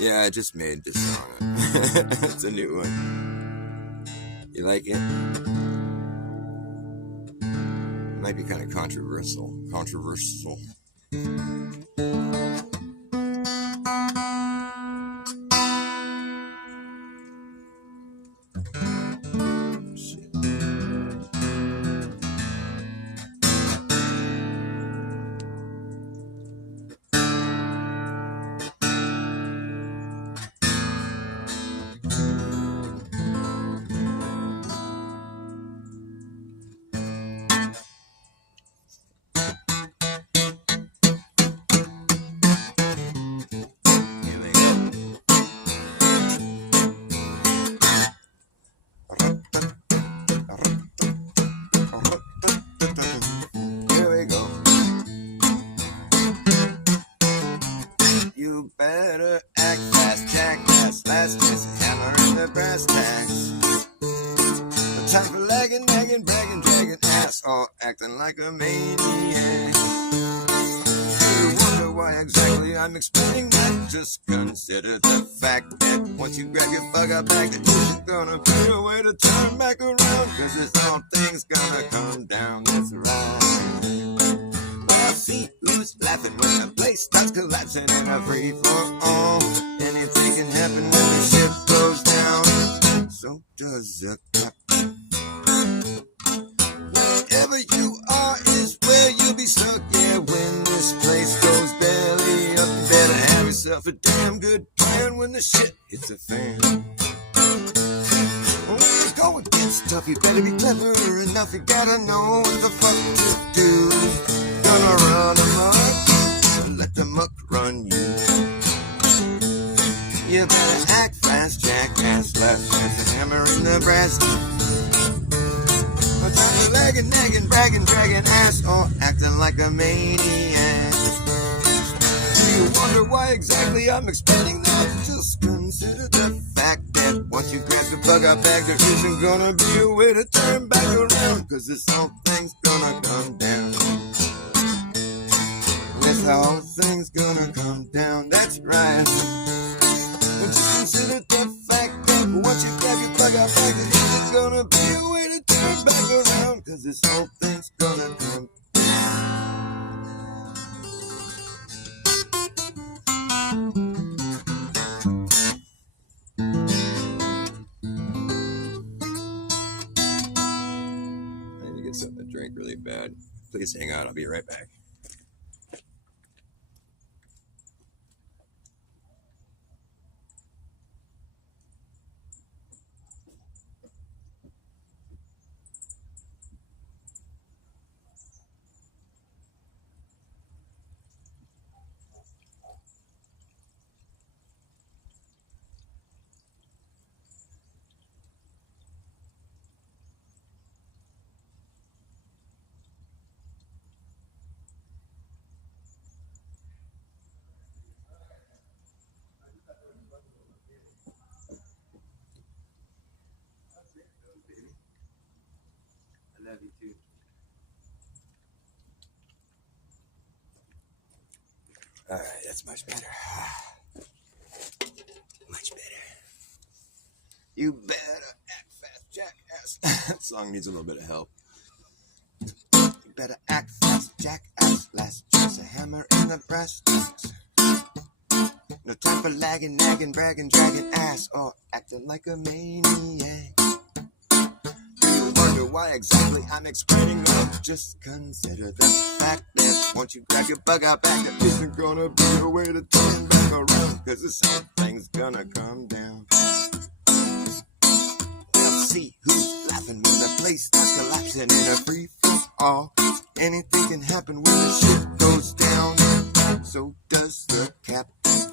Yeah, I just made this song. It's a new one. You like it? It might be kind of controversial. Shit. Here we go. Here we go. You better act fast, jackass. Last kiss, hammer in the brass tacks. No time for lagging, nagging, bragging, dragging ass, all acting like a maniac. You wonder why exactly I'm explaining that? Just consider the fact that once you grab your bug out bag, that you're gonna be a way to turn back around. Cause this whole thing's gonna come down, that's right. Well, see who's laughing when the place starts collapsing in a free for all. Anything can happen when the ship goes down. So does the captain. Wherever you are is where you'll be stuck. Yeah, when this place goes belly up, you better have yourself a damn good plan when the shit hits the fan. When you go and gets tough, you better be clever enough. You gotta know what the fuck to do. Gonna run amok, let the muck run you. You better act fast, jackass. Left as a hammer in the brass. No time for lagging, nagging, bragging, dragging ass, or acting like a maniac. You wonder why exactly I'm explaining that? Just consider the fact that once you grab the bug out bag, there isn't gonna be a way to turn back around. Cause this whole thing's gonna come down. This whole thing's gonna come down, that's right. But just consider the fact that once you grab your bug out bag, there isn't gonna be a way to turn back around. Cause this whole thing's gonna come I need to get something to drink really bad. Please hang on, I'll be right back. I love you too. Alright, that's much better. Much better. You better act fast, jackass. That song needs a little bit of help. You better act fast, jackass. Last chance, a hammer in the brass tacks. No time for lagging, nagging, bragging, dragging ass, or acting like a maniac. You wonder why exactly I'm explaining that? Just consider the fact that once you grab your bug out back, there isn't gonna be a way to turn back around. Cause this whole thing's gonna come down. We'll see who's laughing when the place starts collapsing in a free for all. Anything can happen when the ship goes down. So does the captain.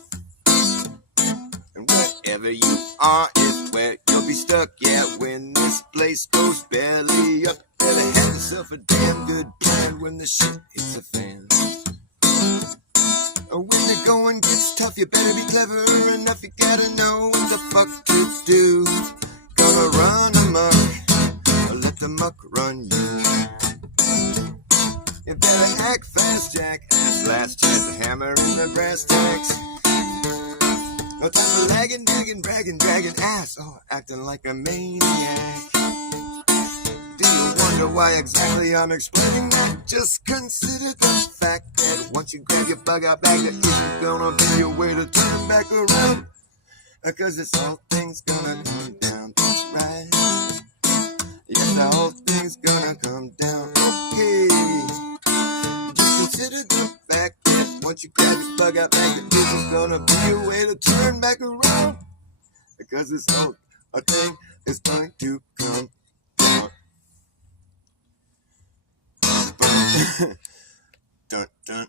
And wherever you are is where you'll be stuck. Yeah, when this place goes belly up, better have yourself a damn good plan when the shit hits the fan. When the going gets tough, you better be clever enough. You gotta know what the fuck to do. Gonna run amok, or let the muck run you. You better act fast, jackass. Last chance, a hammer in the brass tacks. No time for lagging, nagging, bragging, dragging ass. Oh, acting like a maniac. Do you wonder why exactly I'm explaining that? Just consider the fact that once you grab your bug out bag, there isn't gonna be a way to turn back around. Cause this whole thing's gonna come down, that's right. Yes, the whole thing's gonna come down, okay. Just consider the fact that once you grab your bug out bag, there isn't gonna be a way to turn back around. Because this whole thing is going to come down. Dun, dun.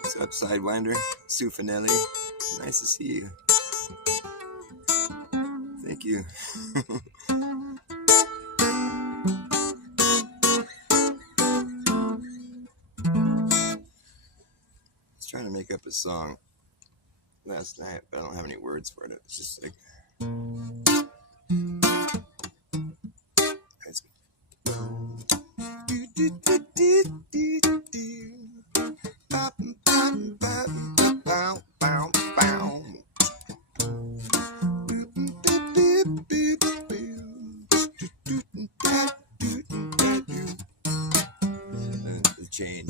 What's up, Sidewinder? Sue Finelli. Nice to see you. Thank you. I was trying to make up a song last night, but I don't have any words for it. It's just like... change.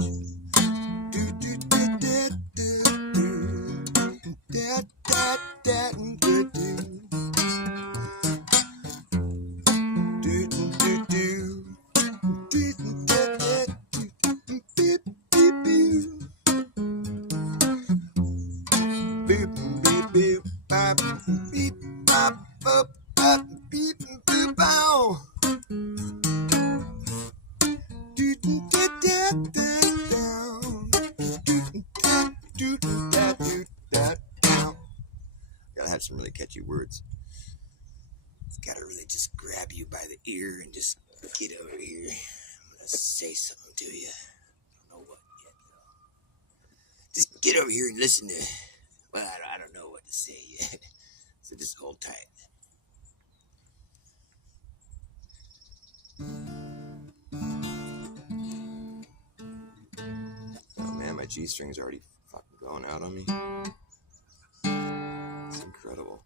Gotta have some really catchy words. It's gotta really just grab you by the ear and just get over here. I'm gonna say something to you. I don't know what yet, though. Just get over here and listen to. Well, I don't know what to say yet. So just hold tight. Oh man, my G string's already fucking going out on me. It's incredible.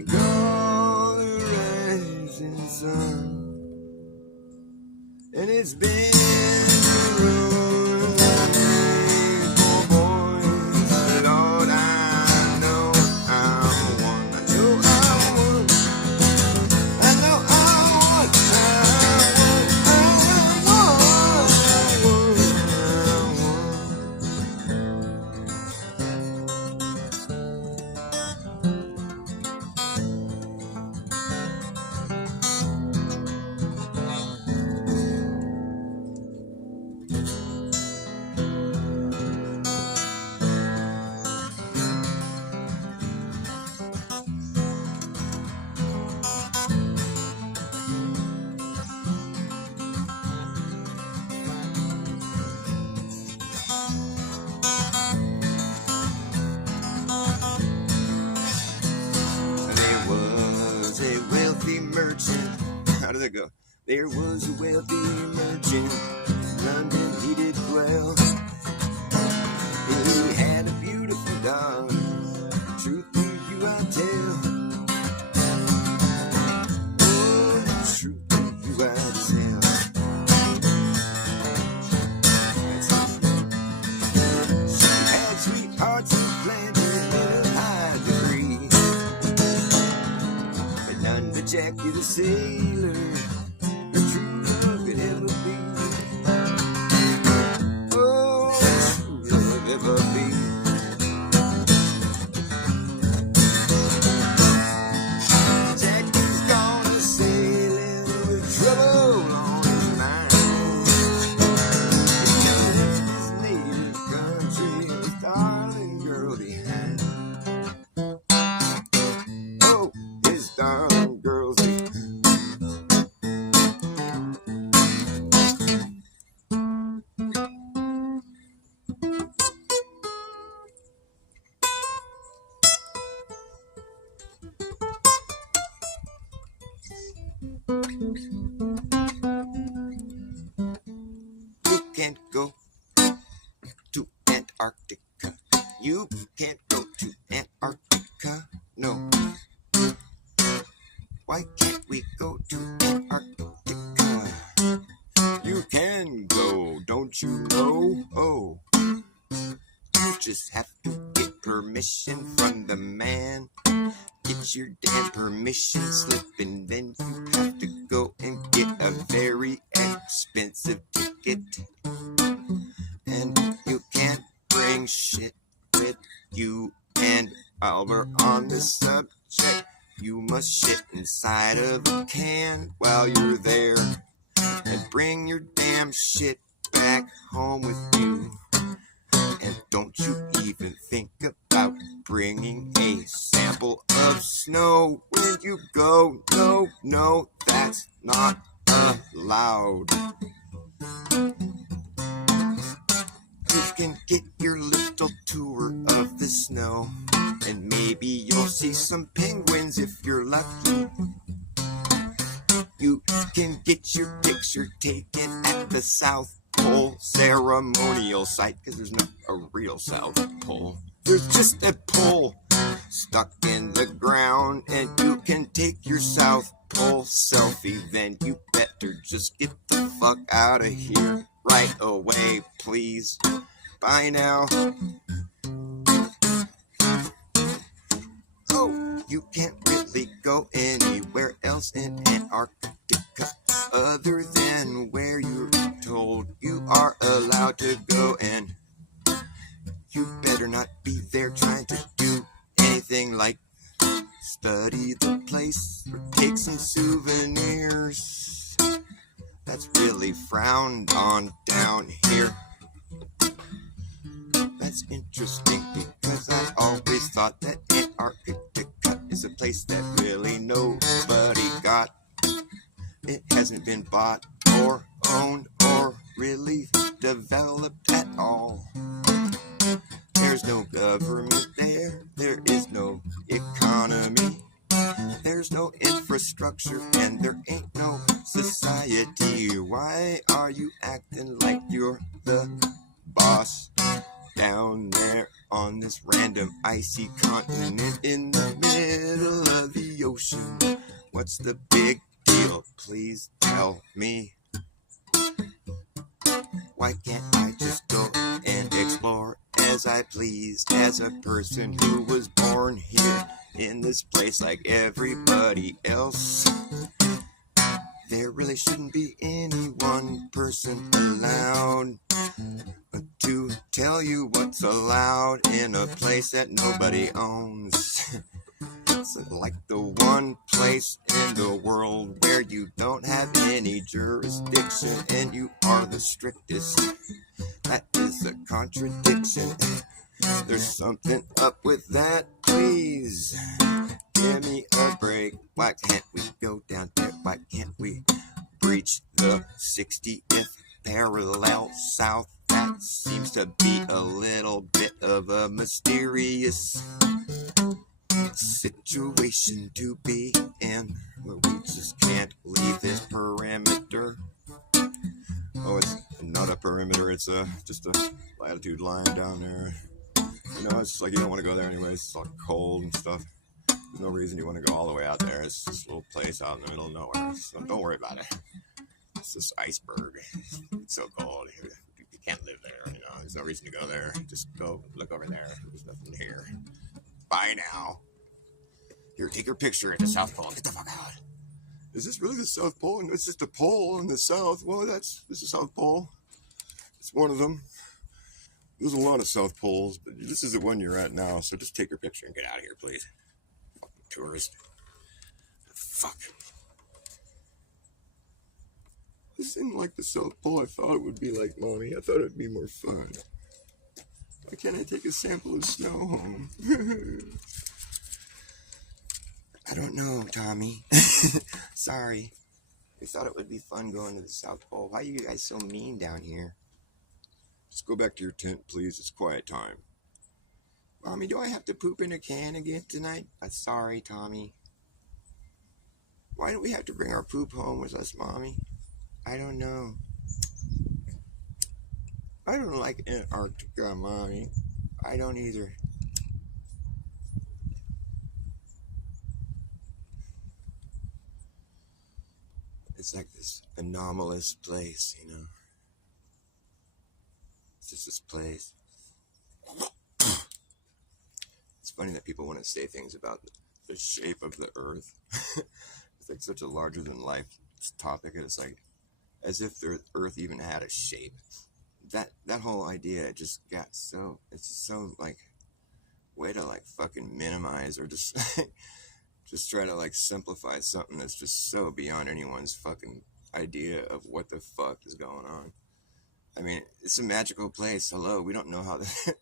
they call the rising sun. And it's been a road for boys, but Lord, I know I'm one. I know I'm one. I know I'm one. Merchant. How did that go? There was a wealthy merchant, London he did dwell. He had a beautiful daughter, truth to you I tell. Oh, truth to you I tell. She had sweethearts and planted in a high degree. None but Jackie the sailor, her true love could ever be. Oh, true love ever be. Jackie's gone a sailing with trouble on his mind. He left his native country, his darling girl behind. Oh, his darling girls behind. You can't go to Antarctica. You can't go to Antarctica. No. Why can't we go to Antarctica? You can go, don't you know? Oh, you just have to get permission from the man. Get your damn permission slip, and then you have to go and get a very expensive ticket. And you can't bring shit with you. And while we're on the subject, you must shit inside of a can while you're there. And bring your damn shit back home with you. And don't you even think about bringing a sample of snow when you go. No, no, that's not allowed. You can get your little tour of the snow, and maybe you'll see some penguins if you're lucky. You can get your picture taken at the South Pole ceremonial site, because there's not a real South Pole. There's just a pole stuck in the ground, and you can take your South Pole selfie. Then you better just get the fuck out of here right away, please. Bye now. Oh, you can't really go anywhere else in Antarctica other than where you're told you are allowed to go, and you better not be there trying to do anything like study the place or take some souvenirs. That's really frowned on down here. That's interesting, because I always thought that Antarctica is a place that really nobody got. It hasn't been bought or owned or really developed at all. There's no government there, there is no economy, there's no infrastructure, and there ain't no society. Why are you acting like you're the boss? down there on this random icy continent in the middle of the ocean. What's the big deal? Please tell me. Why can't I just go and explore as I please, as a person who was born here in this place like everybody else? There really shouldn't be any one person allowed to tell you what's allowed in a place that nobody owns. It's like the one place in the world where you don't have any jurisdiction and you are the strictest. That is a contradiction. There's something up with that, please. Give me a break. Why can't we go down there? Why can't we breach the 60th parallel south? That seems to be a little bit of a mysterious situation to be in, where we just can't leave this perimeter. Oh, it's not a perimeter, it's just a latitude line down there. You know, it's just like you don't want to go there anyways. It's all cold and stuff. There's no reason you want to go all the way out there. It's just a little place out in the middle of nowhere. So don't worry about it. It's this iceberg. It's so cold. You can't live there, you know. There's no reason to go there. Just go look over there. There's nothing here. Bye now. Here, take your picture at the South Pole. Get the fuck out. Is this really the South Pole? No, it's just a pole in the South. Well, this is the South Pole. It's one of them. There's a lot of South Poles, but this is the one you're at now, so just take your picture and get out of here, please. Fucking tourist. Fuck. This isn't like the South Pole I thought it would be like, Mommy. I thought it would be more fun. Why can't I take a sample of snow home? I don't know, Tommy. Sorry. We thought it would be fun going to the South Pole. Why are you guys so mean down here? Just go back to your tent, please. It's quiet time. Mommy, do I have to poop in a can again tonight? Sorry, Tommy. Why do we have to bring our poop home with us, Mommy? I don't know. I don't like Antarctica, Mommy. I don't either. It's like this anomalous place, you know. It's just this place. It's funny that people want to say things about the shape of the earth. It's like such a larger than life topic. It's like as if the earth even had a shape. That whole idea just got so, it's so like way to like fucking minimize or just just try to like simplify something that's just so beyond anyone's fucking idea of what the fuck is going on. I mean, it's a magical place. Hello, we don't know how that.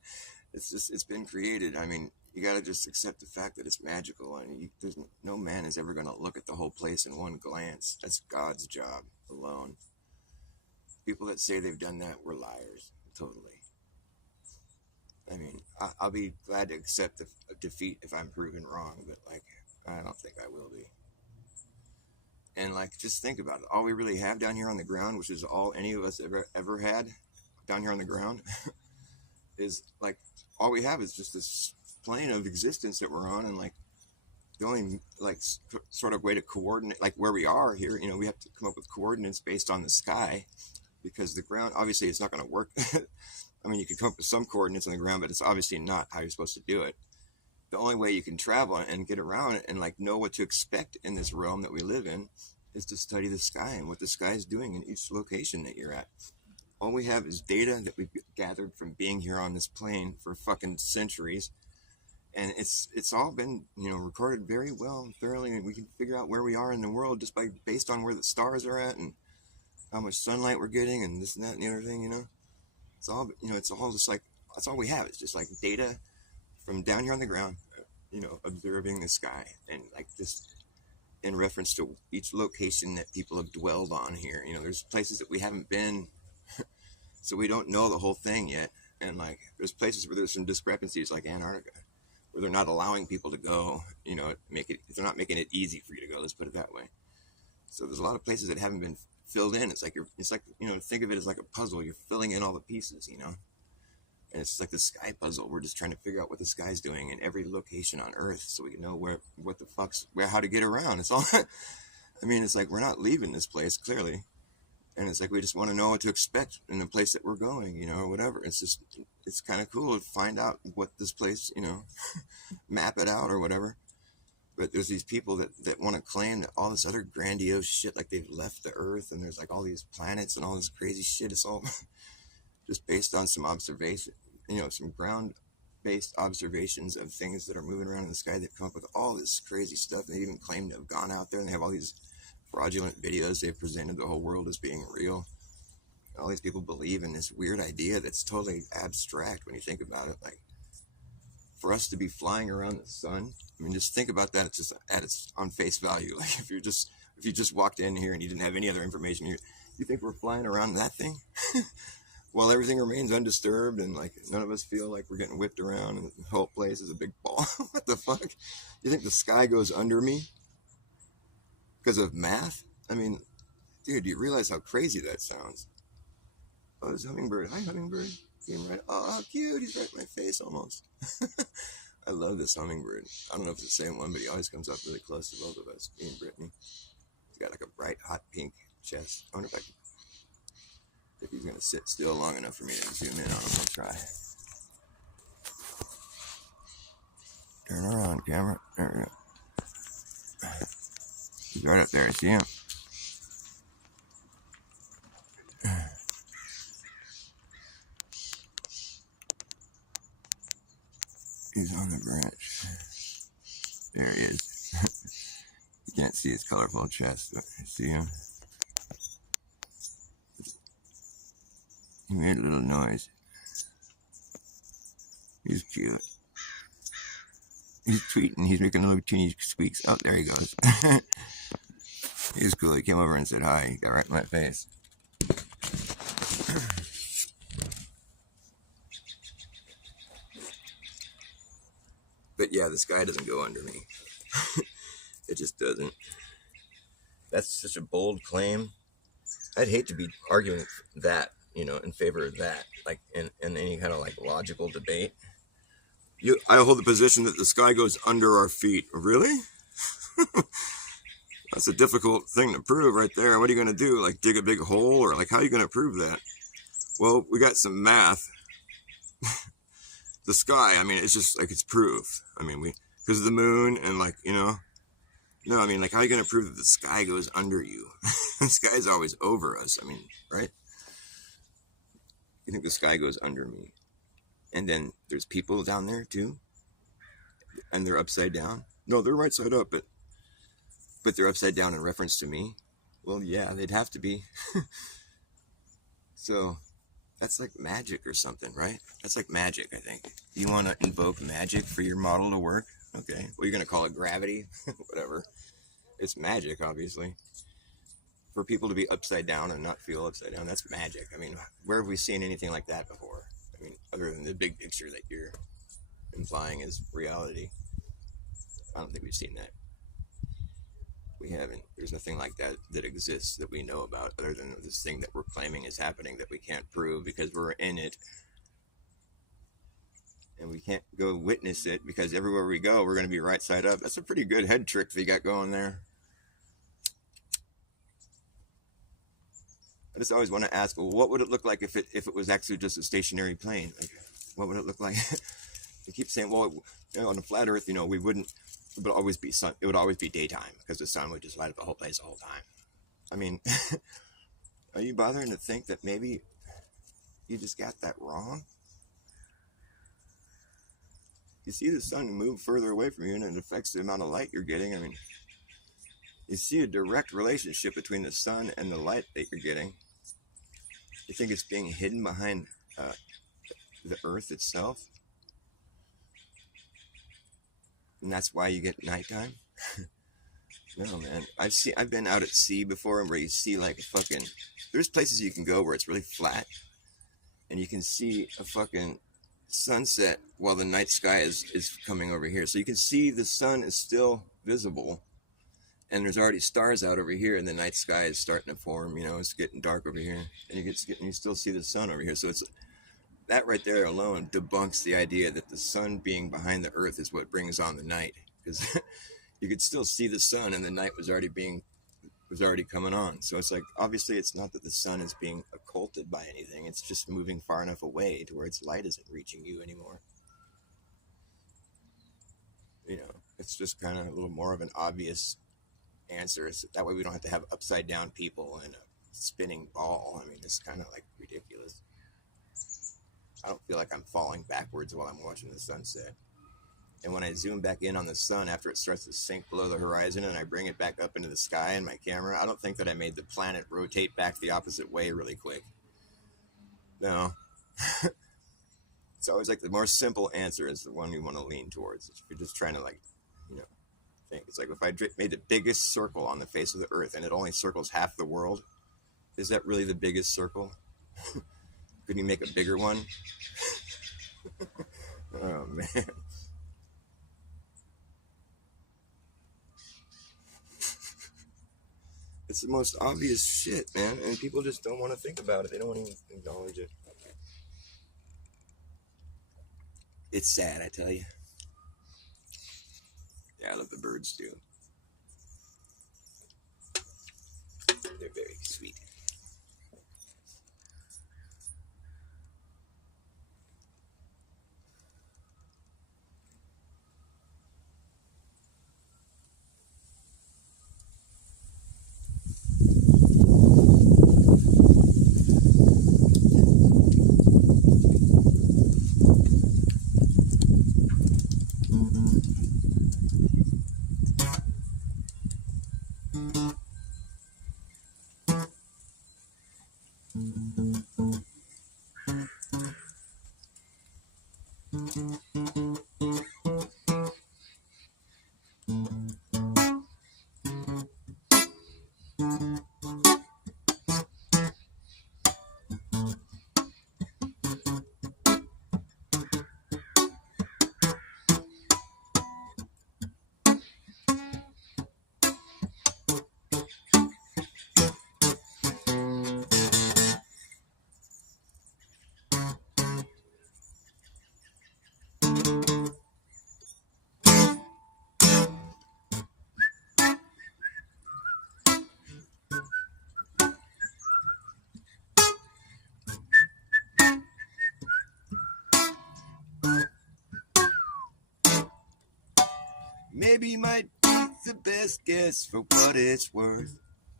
It's been created. I mean, you gotta just accept the fact that it's magical, and no man is ever gonna look at the whole place in one glance. That's God's job alone. People that say they've done that were liars, totally. I mean, I'll be glad to accept the defeat if I'm proven wrong, but like, I don't think I will be. And like, just think about it. All we really have down here on the ground, which is all any of us ever had down here on the ground, is like, all we have is just this plane of existence that we're on, and like, the only like sort of way to coordinate, like where we are here, you know, we have to come up with coordinates based on the sky, because the ground, obviously, it's not going to work. I mean, you can come up with some coordinates on the ground, but it's obviously not how you're supposed to do it. The only way you can travel and get around it and like know what to expect in this realm that we live in is to study the sky and what the sky is doing in each location that you're at. All we have is data that we've gathered from being here on this plane for fucking centuries. And it's all been, you know, recorded very well and thoroughly, and we can figure out where we are in the world just by based on where the stars are at and how much sunlight we're getting and this and that and the other thing, you know. It's all, you know, it's all just like, that's all we have. It's just like data from down here on the ground, you know, observing the sky, and like just in reference to each location that people have dwelled on here. You know, there's places that we haven't been, so we don't know the whole thing yet. And like, there's places where there's some discrepancies, like Antarctica, where they're not allowing people to go, you know, they're not making it easy for you to go, let's put it that way. So there's a lot of places that haven't been filled in. It's like, you know, think of it as like a puzzle. You're filling in all the pieces, you know. And it's like the sky puzzle. We're just trying to figure out what the sky's doing in every location on Earth, so we can know how to get around. It's all. I mean, it's like we're not leaving this place clearly, and it's like we just want to know what to expect in the place that we're going, or whatever. It's kind of cool to find out what this place, map it out or whatever. But there's these people that want to claim that all this other grandiose shit, like they've left the Earth, and there's like all these planets and all this crazy shit. It's all just based on some observation, some ground-based observations of things that are moving around in the sky. They've come up with all this crazy stuff. They even claim to have gone out there, and they have all these fraudulent videos they've presented the whole world as being real. All these people believe in this weird idea that's totally abstract when you think about it. Like, for us to be flying around the sun, I mean, just think about that. It's just on face value. Like, if you just walked in here and you didn't have any other information here, you think we're flying around that thing? While everything remains undisturbed, and like none of us feel like we're getting whipped around, and the whole place is a big ball. What the fuck? You think the sky goes under me because of math? I mean, dude, do you realize how crazy that sounds? Oh, there's a hummingbird. Hi, hummingbird. Came right. Oh, how cute. He's right in my face almost. I love this hummingbird. I don't know if it's the same one, but he always comes up really close to both of us, me and Brittany. He's got like a bright, hot pink chest. I wonder if he's going to sit still long enough for me to zoom in on him. I'll try. Turn around, camera. There we go. He's right up there. I see him. He's on the branch. There he is. You can't see his colorful chest, but you see him? He made a little noise. He's cute. He's tweeting. He's making little teeny squeaks. Oh, there he goes. He's cool. He came over and said hi. He got right in my face. But yeah, the sky doesn't go under me. It just doesn't. That's such a bold claim. I'd hate to be arguing that, in favor of that, like in any kind of like logical debate. I hold the position that the sky goes under our feet. Really? That's a difficult thing to prove right there. What are you going to do? Like dig a big hole, or like how are you going to prove that? Well, we got some math. The sky, I mean, it's just like it's proof. I mean, because of the moon and like, no, I mean, like how are you going to prove that the sky goes under you? The sky's always over us. I mean, right? You think the sky goes under me. And then there's people down there too. And they're upside down. No, they're right side up, but they're upside down in reference to me. Well, yeah, they'd have to be. So that's like magic or something, right? That's like magic, I think. You want to invoke magic for your model to work? Okay. Well, you're going to call it gravity? Whatever. It's magic, obviously. For people to be upside down and not feel upside down, that's magic. I mean, where have we seen anything like that before? I mean, other than the big picture that you're implying is reality. I don't think we've seen that. We haven't. There's nothing like that exists that we know about, other than this thing that we're claiming is happening that we can't prove because we're in it. And we can't go witness it because everywhere we go, we're going to be right side up. That's a pretty good head trick that you got going there. I just always want to ask, well, what would it look like if it was actually just a stationary plane? Like, what would it look like? You keep saying, well, on the flat Earth, we wouldn't. It would always be sun. It would always be daytime because the sun would just light up the whole place the whole time. I mean, are you bothering to think that maybe you just got that wrong? You see the sun move further away from you, and it affects the amount of light you're getting. I mean, you see a direct relationship between the sun and the light that you're getting. You think it's being hidden behind the Earth itself? And that's why you get nighttime? No, man. I've been out at sea before, where you see like a fucking. There's places you can go where it's really flat, and you can see a fucking sunset while the night sky is coming over here. So you can see the sun is still visible, and there's already stars out over here, and the night sky is starting to form. It's getting dark over here, and you still see the sun over here. So that right there alone debunks the idea that the sun being behind the earth is what brings on the night, because you could still see the sun and the night was already coming on. So it's like, obviously it's not that the sun is being occulted by anything, it's just moving far enough away to where its light isn't reaching you anymore. It's just kind of a little more of an obvious answer. So that way we don't have to have upside down people and a spinning ball. I mean, it's kind of like ridiculous. I don't feel like I'm falling backwards while I'm watching the sunset. And when I zoom back in on the sun after it starts to sink below the horizon and I bring it back up into the sky in my camera, I don't think that I made the planet rotate back the opposite way really quick. No. It's always like the more simple answer is the one you want to lean towards. If you're just trying to think. It's like if I made the biggest circle on the face of the earth and it only circles half the world, is that really the biggest circle? Couldn't you make a bigger one? Oh, man. It's the most obvious shit, man, and people just don't want to think about it. They don't want to even acknowledge it. It's sad, I tell you. Yeah, I love the birds, too. They're very sweet. Maybe might be the best guess for what it's worth,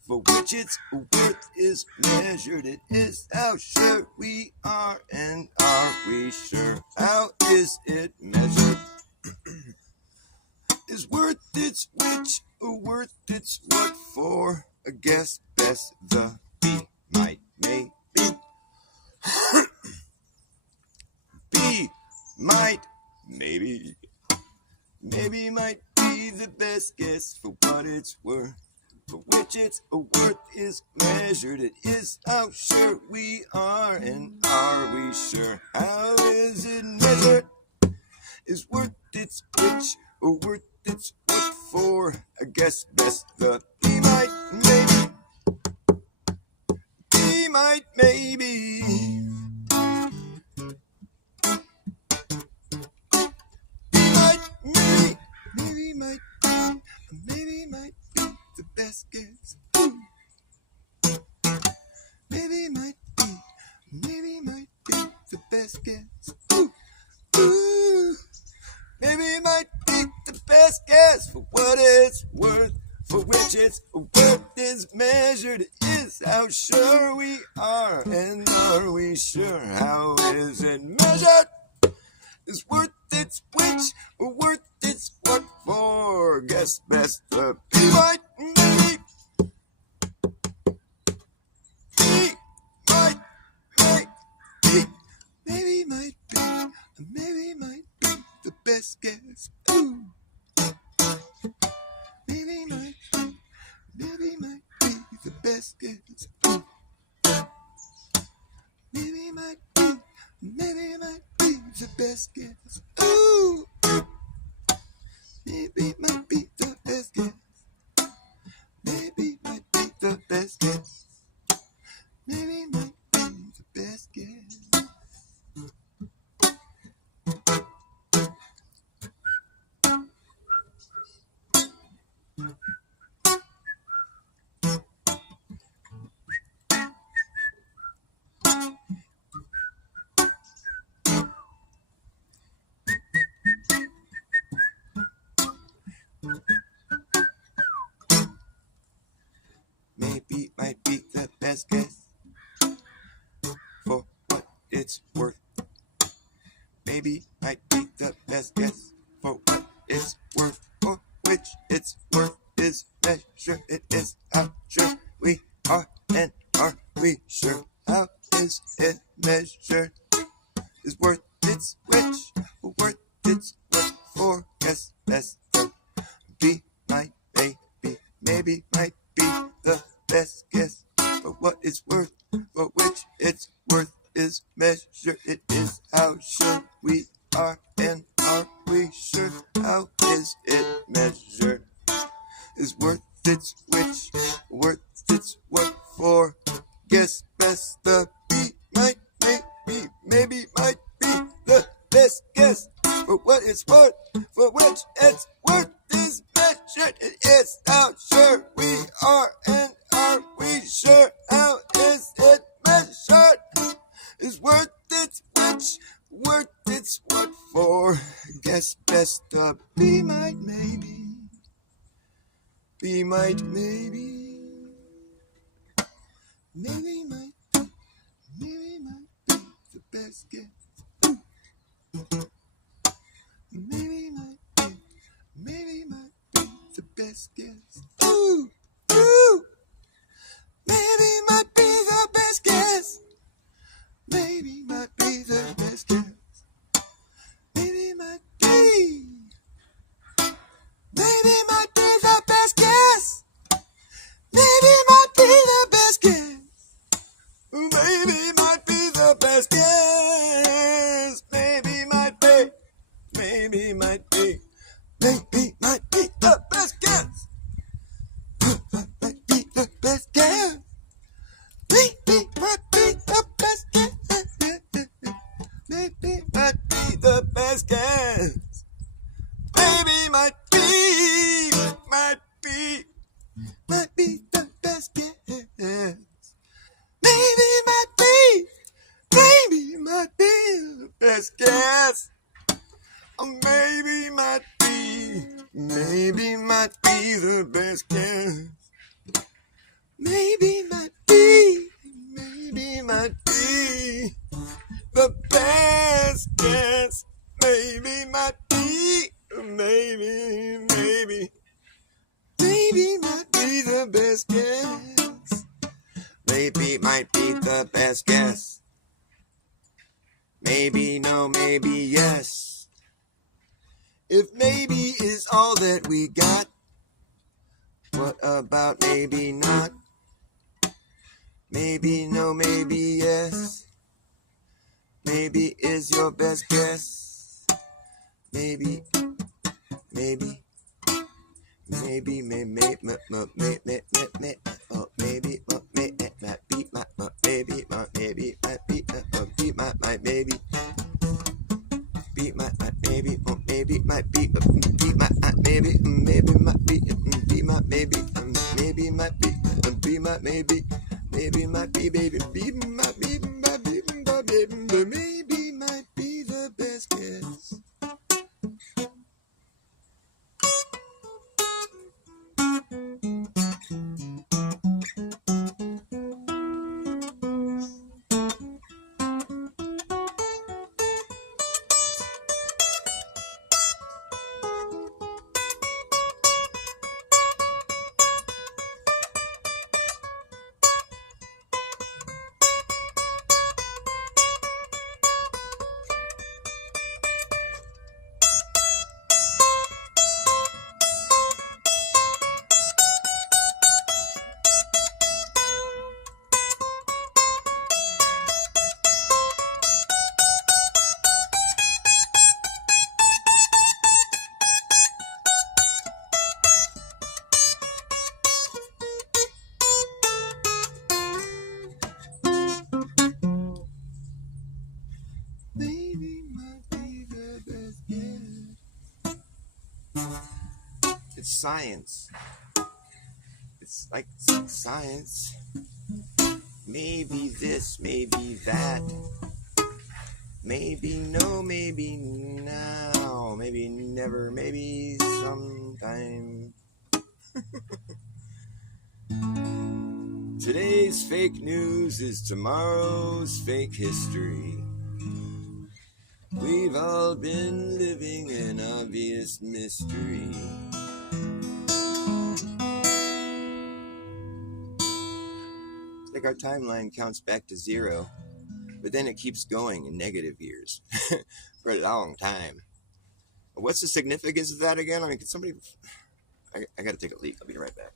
for which its worth is measured. It is how sure we are, and are we sure? How is it measured? Is worth its which, or worth its what for? A guess best the be might maybe. Be might maybe. Maybe might be the best guess for what it's worth, for which its worth is measured. It is how sure we are, and are we sure? How is it measured? Is worth its which, or worth its what for? I guess best the be might maybe. Be might maybe. Maybe might be the best guess. Ooh. Maybe might be the best guess. Ooh. Ooh. Maybe might be the best guess for what it's worth, for which its worth is measured. It is how sure we are, and are we sure? How is it measured? Is worth its which, or worth its what for? Guess best the be might maybe. Be might be. Maybe might be the best guess. Ooh. Maybe might be the best guess. Ooh. Maybe might be the best guess. Ooh. Maybe might be the best guess. Maybe might be the best guess. Maybe might be the best guess. best guess. For what it's worth, maybe might be the best guess. For what it's worth, for which its worth is measured. It is how sure we are, and are we sure? How is it measured? Is worth its which, worth its what for? Guess best of be, might, maybe might be the best guess. For what it's worth, for which its worth is measured. It is how sure we are, and are we sure? How is it measured? Is worth its which, worth its what for? Guess best the be, might, maybe might be the best guess. For what it's worth, for which its worth is measured. It is how sure we are, and are we sure? How is it measured? Is worth its which, worth its what for? Guess best the be, might, maybe. Be, might, maybe. Maybe might be the best guess. Maybe might be the best guess. Ooh, ooh. Maybe might be the best guess. Maybe might be the best guess. Maybe might be. Maybe might be the best guess. Maybe might be the best guess. Maybe might be the best guess. Maybe might be. Maybe might be. Maybe might be the best guess. Might be the best guess. Maybe might be the best guess. Maybe might be the best guess. Maybe might be. Might be the best guess. Maybe might be the best guess. Maybe might be the best guess. Maybe might be the best guess. Maybe might be, maybe might be the best guess. Maybe might be the best guess. Maybe no, maybe yes. If maybe is all that we got, what about maybe not? Maybe no, maybe yes. Maybe is your best guess. Maybe, maybe, maybe, maybe, might be the best guess. It's science. It's like science. Maybe this, maybe that. Maybe no, maybe now. Maybe never, maybe sometime. Today's fake news is tomorrow's fake history. We've all been living an obvious mystery. It's like our timeline counts back to 0, but then it keeps going in negative years for a long time. What's the significance of that again? I mean, can somebody... I gotta take a leak. I'll be right back.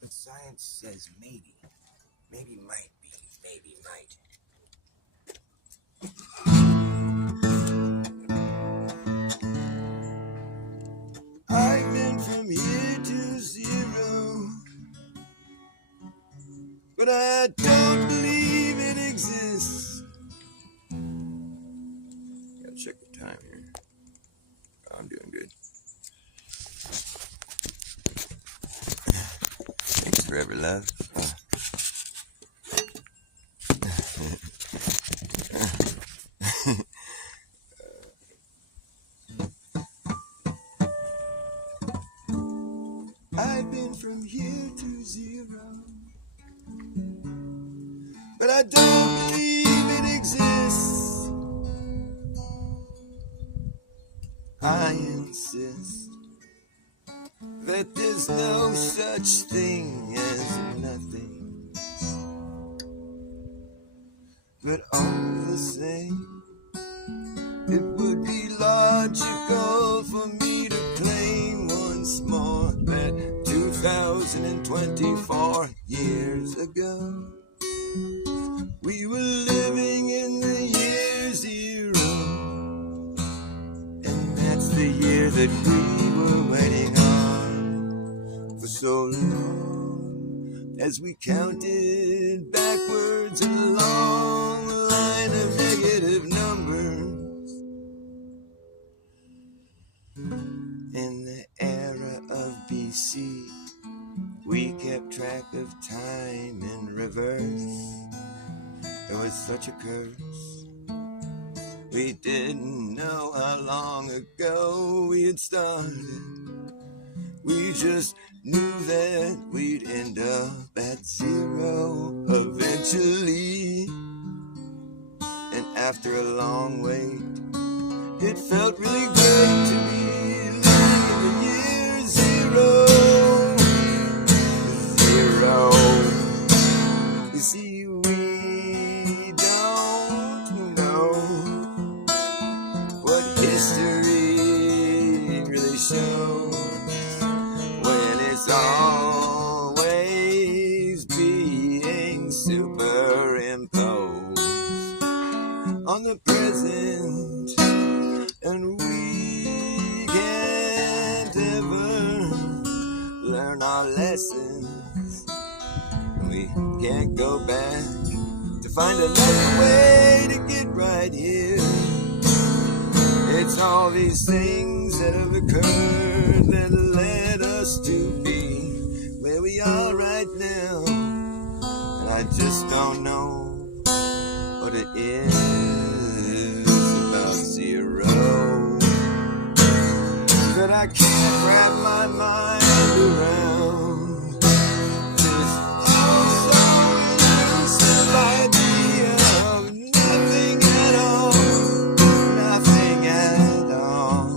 But science says maybe. Maybe might be. Maybe might. I've been from here to 0, but I don't believe it exists. Gotta check the time here. I'm doing good. Thanks forever, love. I've been from here to 0, but I don't believe it exists. I insist that there's no such thing as nothing. But all the same, it would be logical for me to claim once more that 2024 years ago, we were living in the year 0. And that's the year that we were waiting on for so long, as we counted backwards along the line of negative numbers. In the era of BC, we kept track of time in reverse. It was such a curse. We didn't know how long ago we had started. We just knew that we'd end up at 0 eventually. And after a long wait, it felt really great to be living in the year 0. 0. You see, we don't know what history really shows when it's always being superimposed on the present, and we can't ever learn our lessons. We can't go back to find another way to get right here. It's all these things that have occurred that led us to be where we are right now. And I just don't know what it is about 0 that I can't wrap my mind around. This also elusive idea of nothing at all. Nothing at all.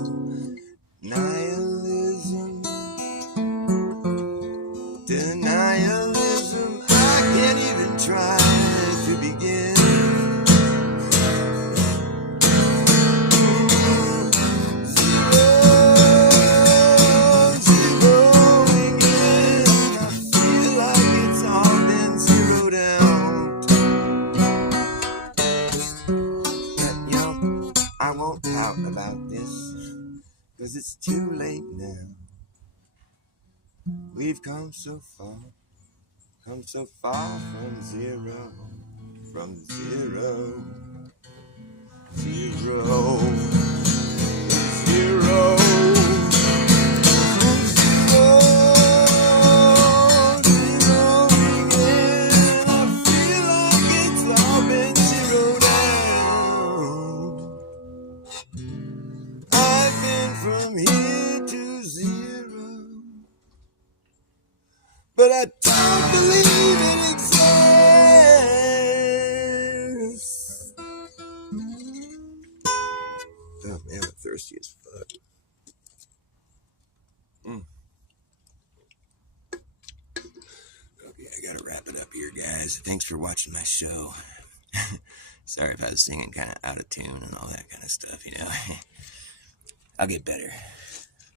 Nihilism. Denialism. I can't even try to begin. About this, 'cause it's too late now. We've come so far from zero, from zero, zero, zero, zero, zero again. I feel like it's all been zeroed out. I've been from here to zero, but I don't believe it exists. Oh man, I'm thirsty as fuck. Okay, I gotta wrap it up here, guys. Thanks for watching my show. Sorry if I was singing kind of out of tune and all that kind of stuff, you know. I'll get better.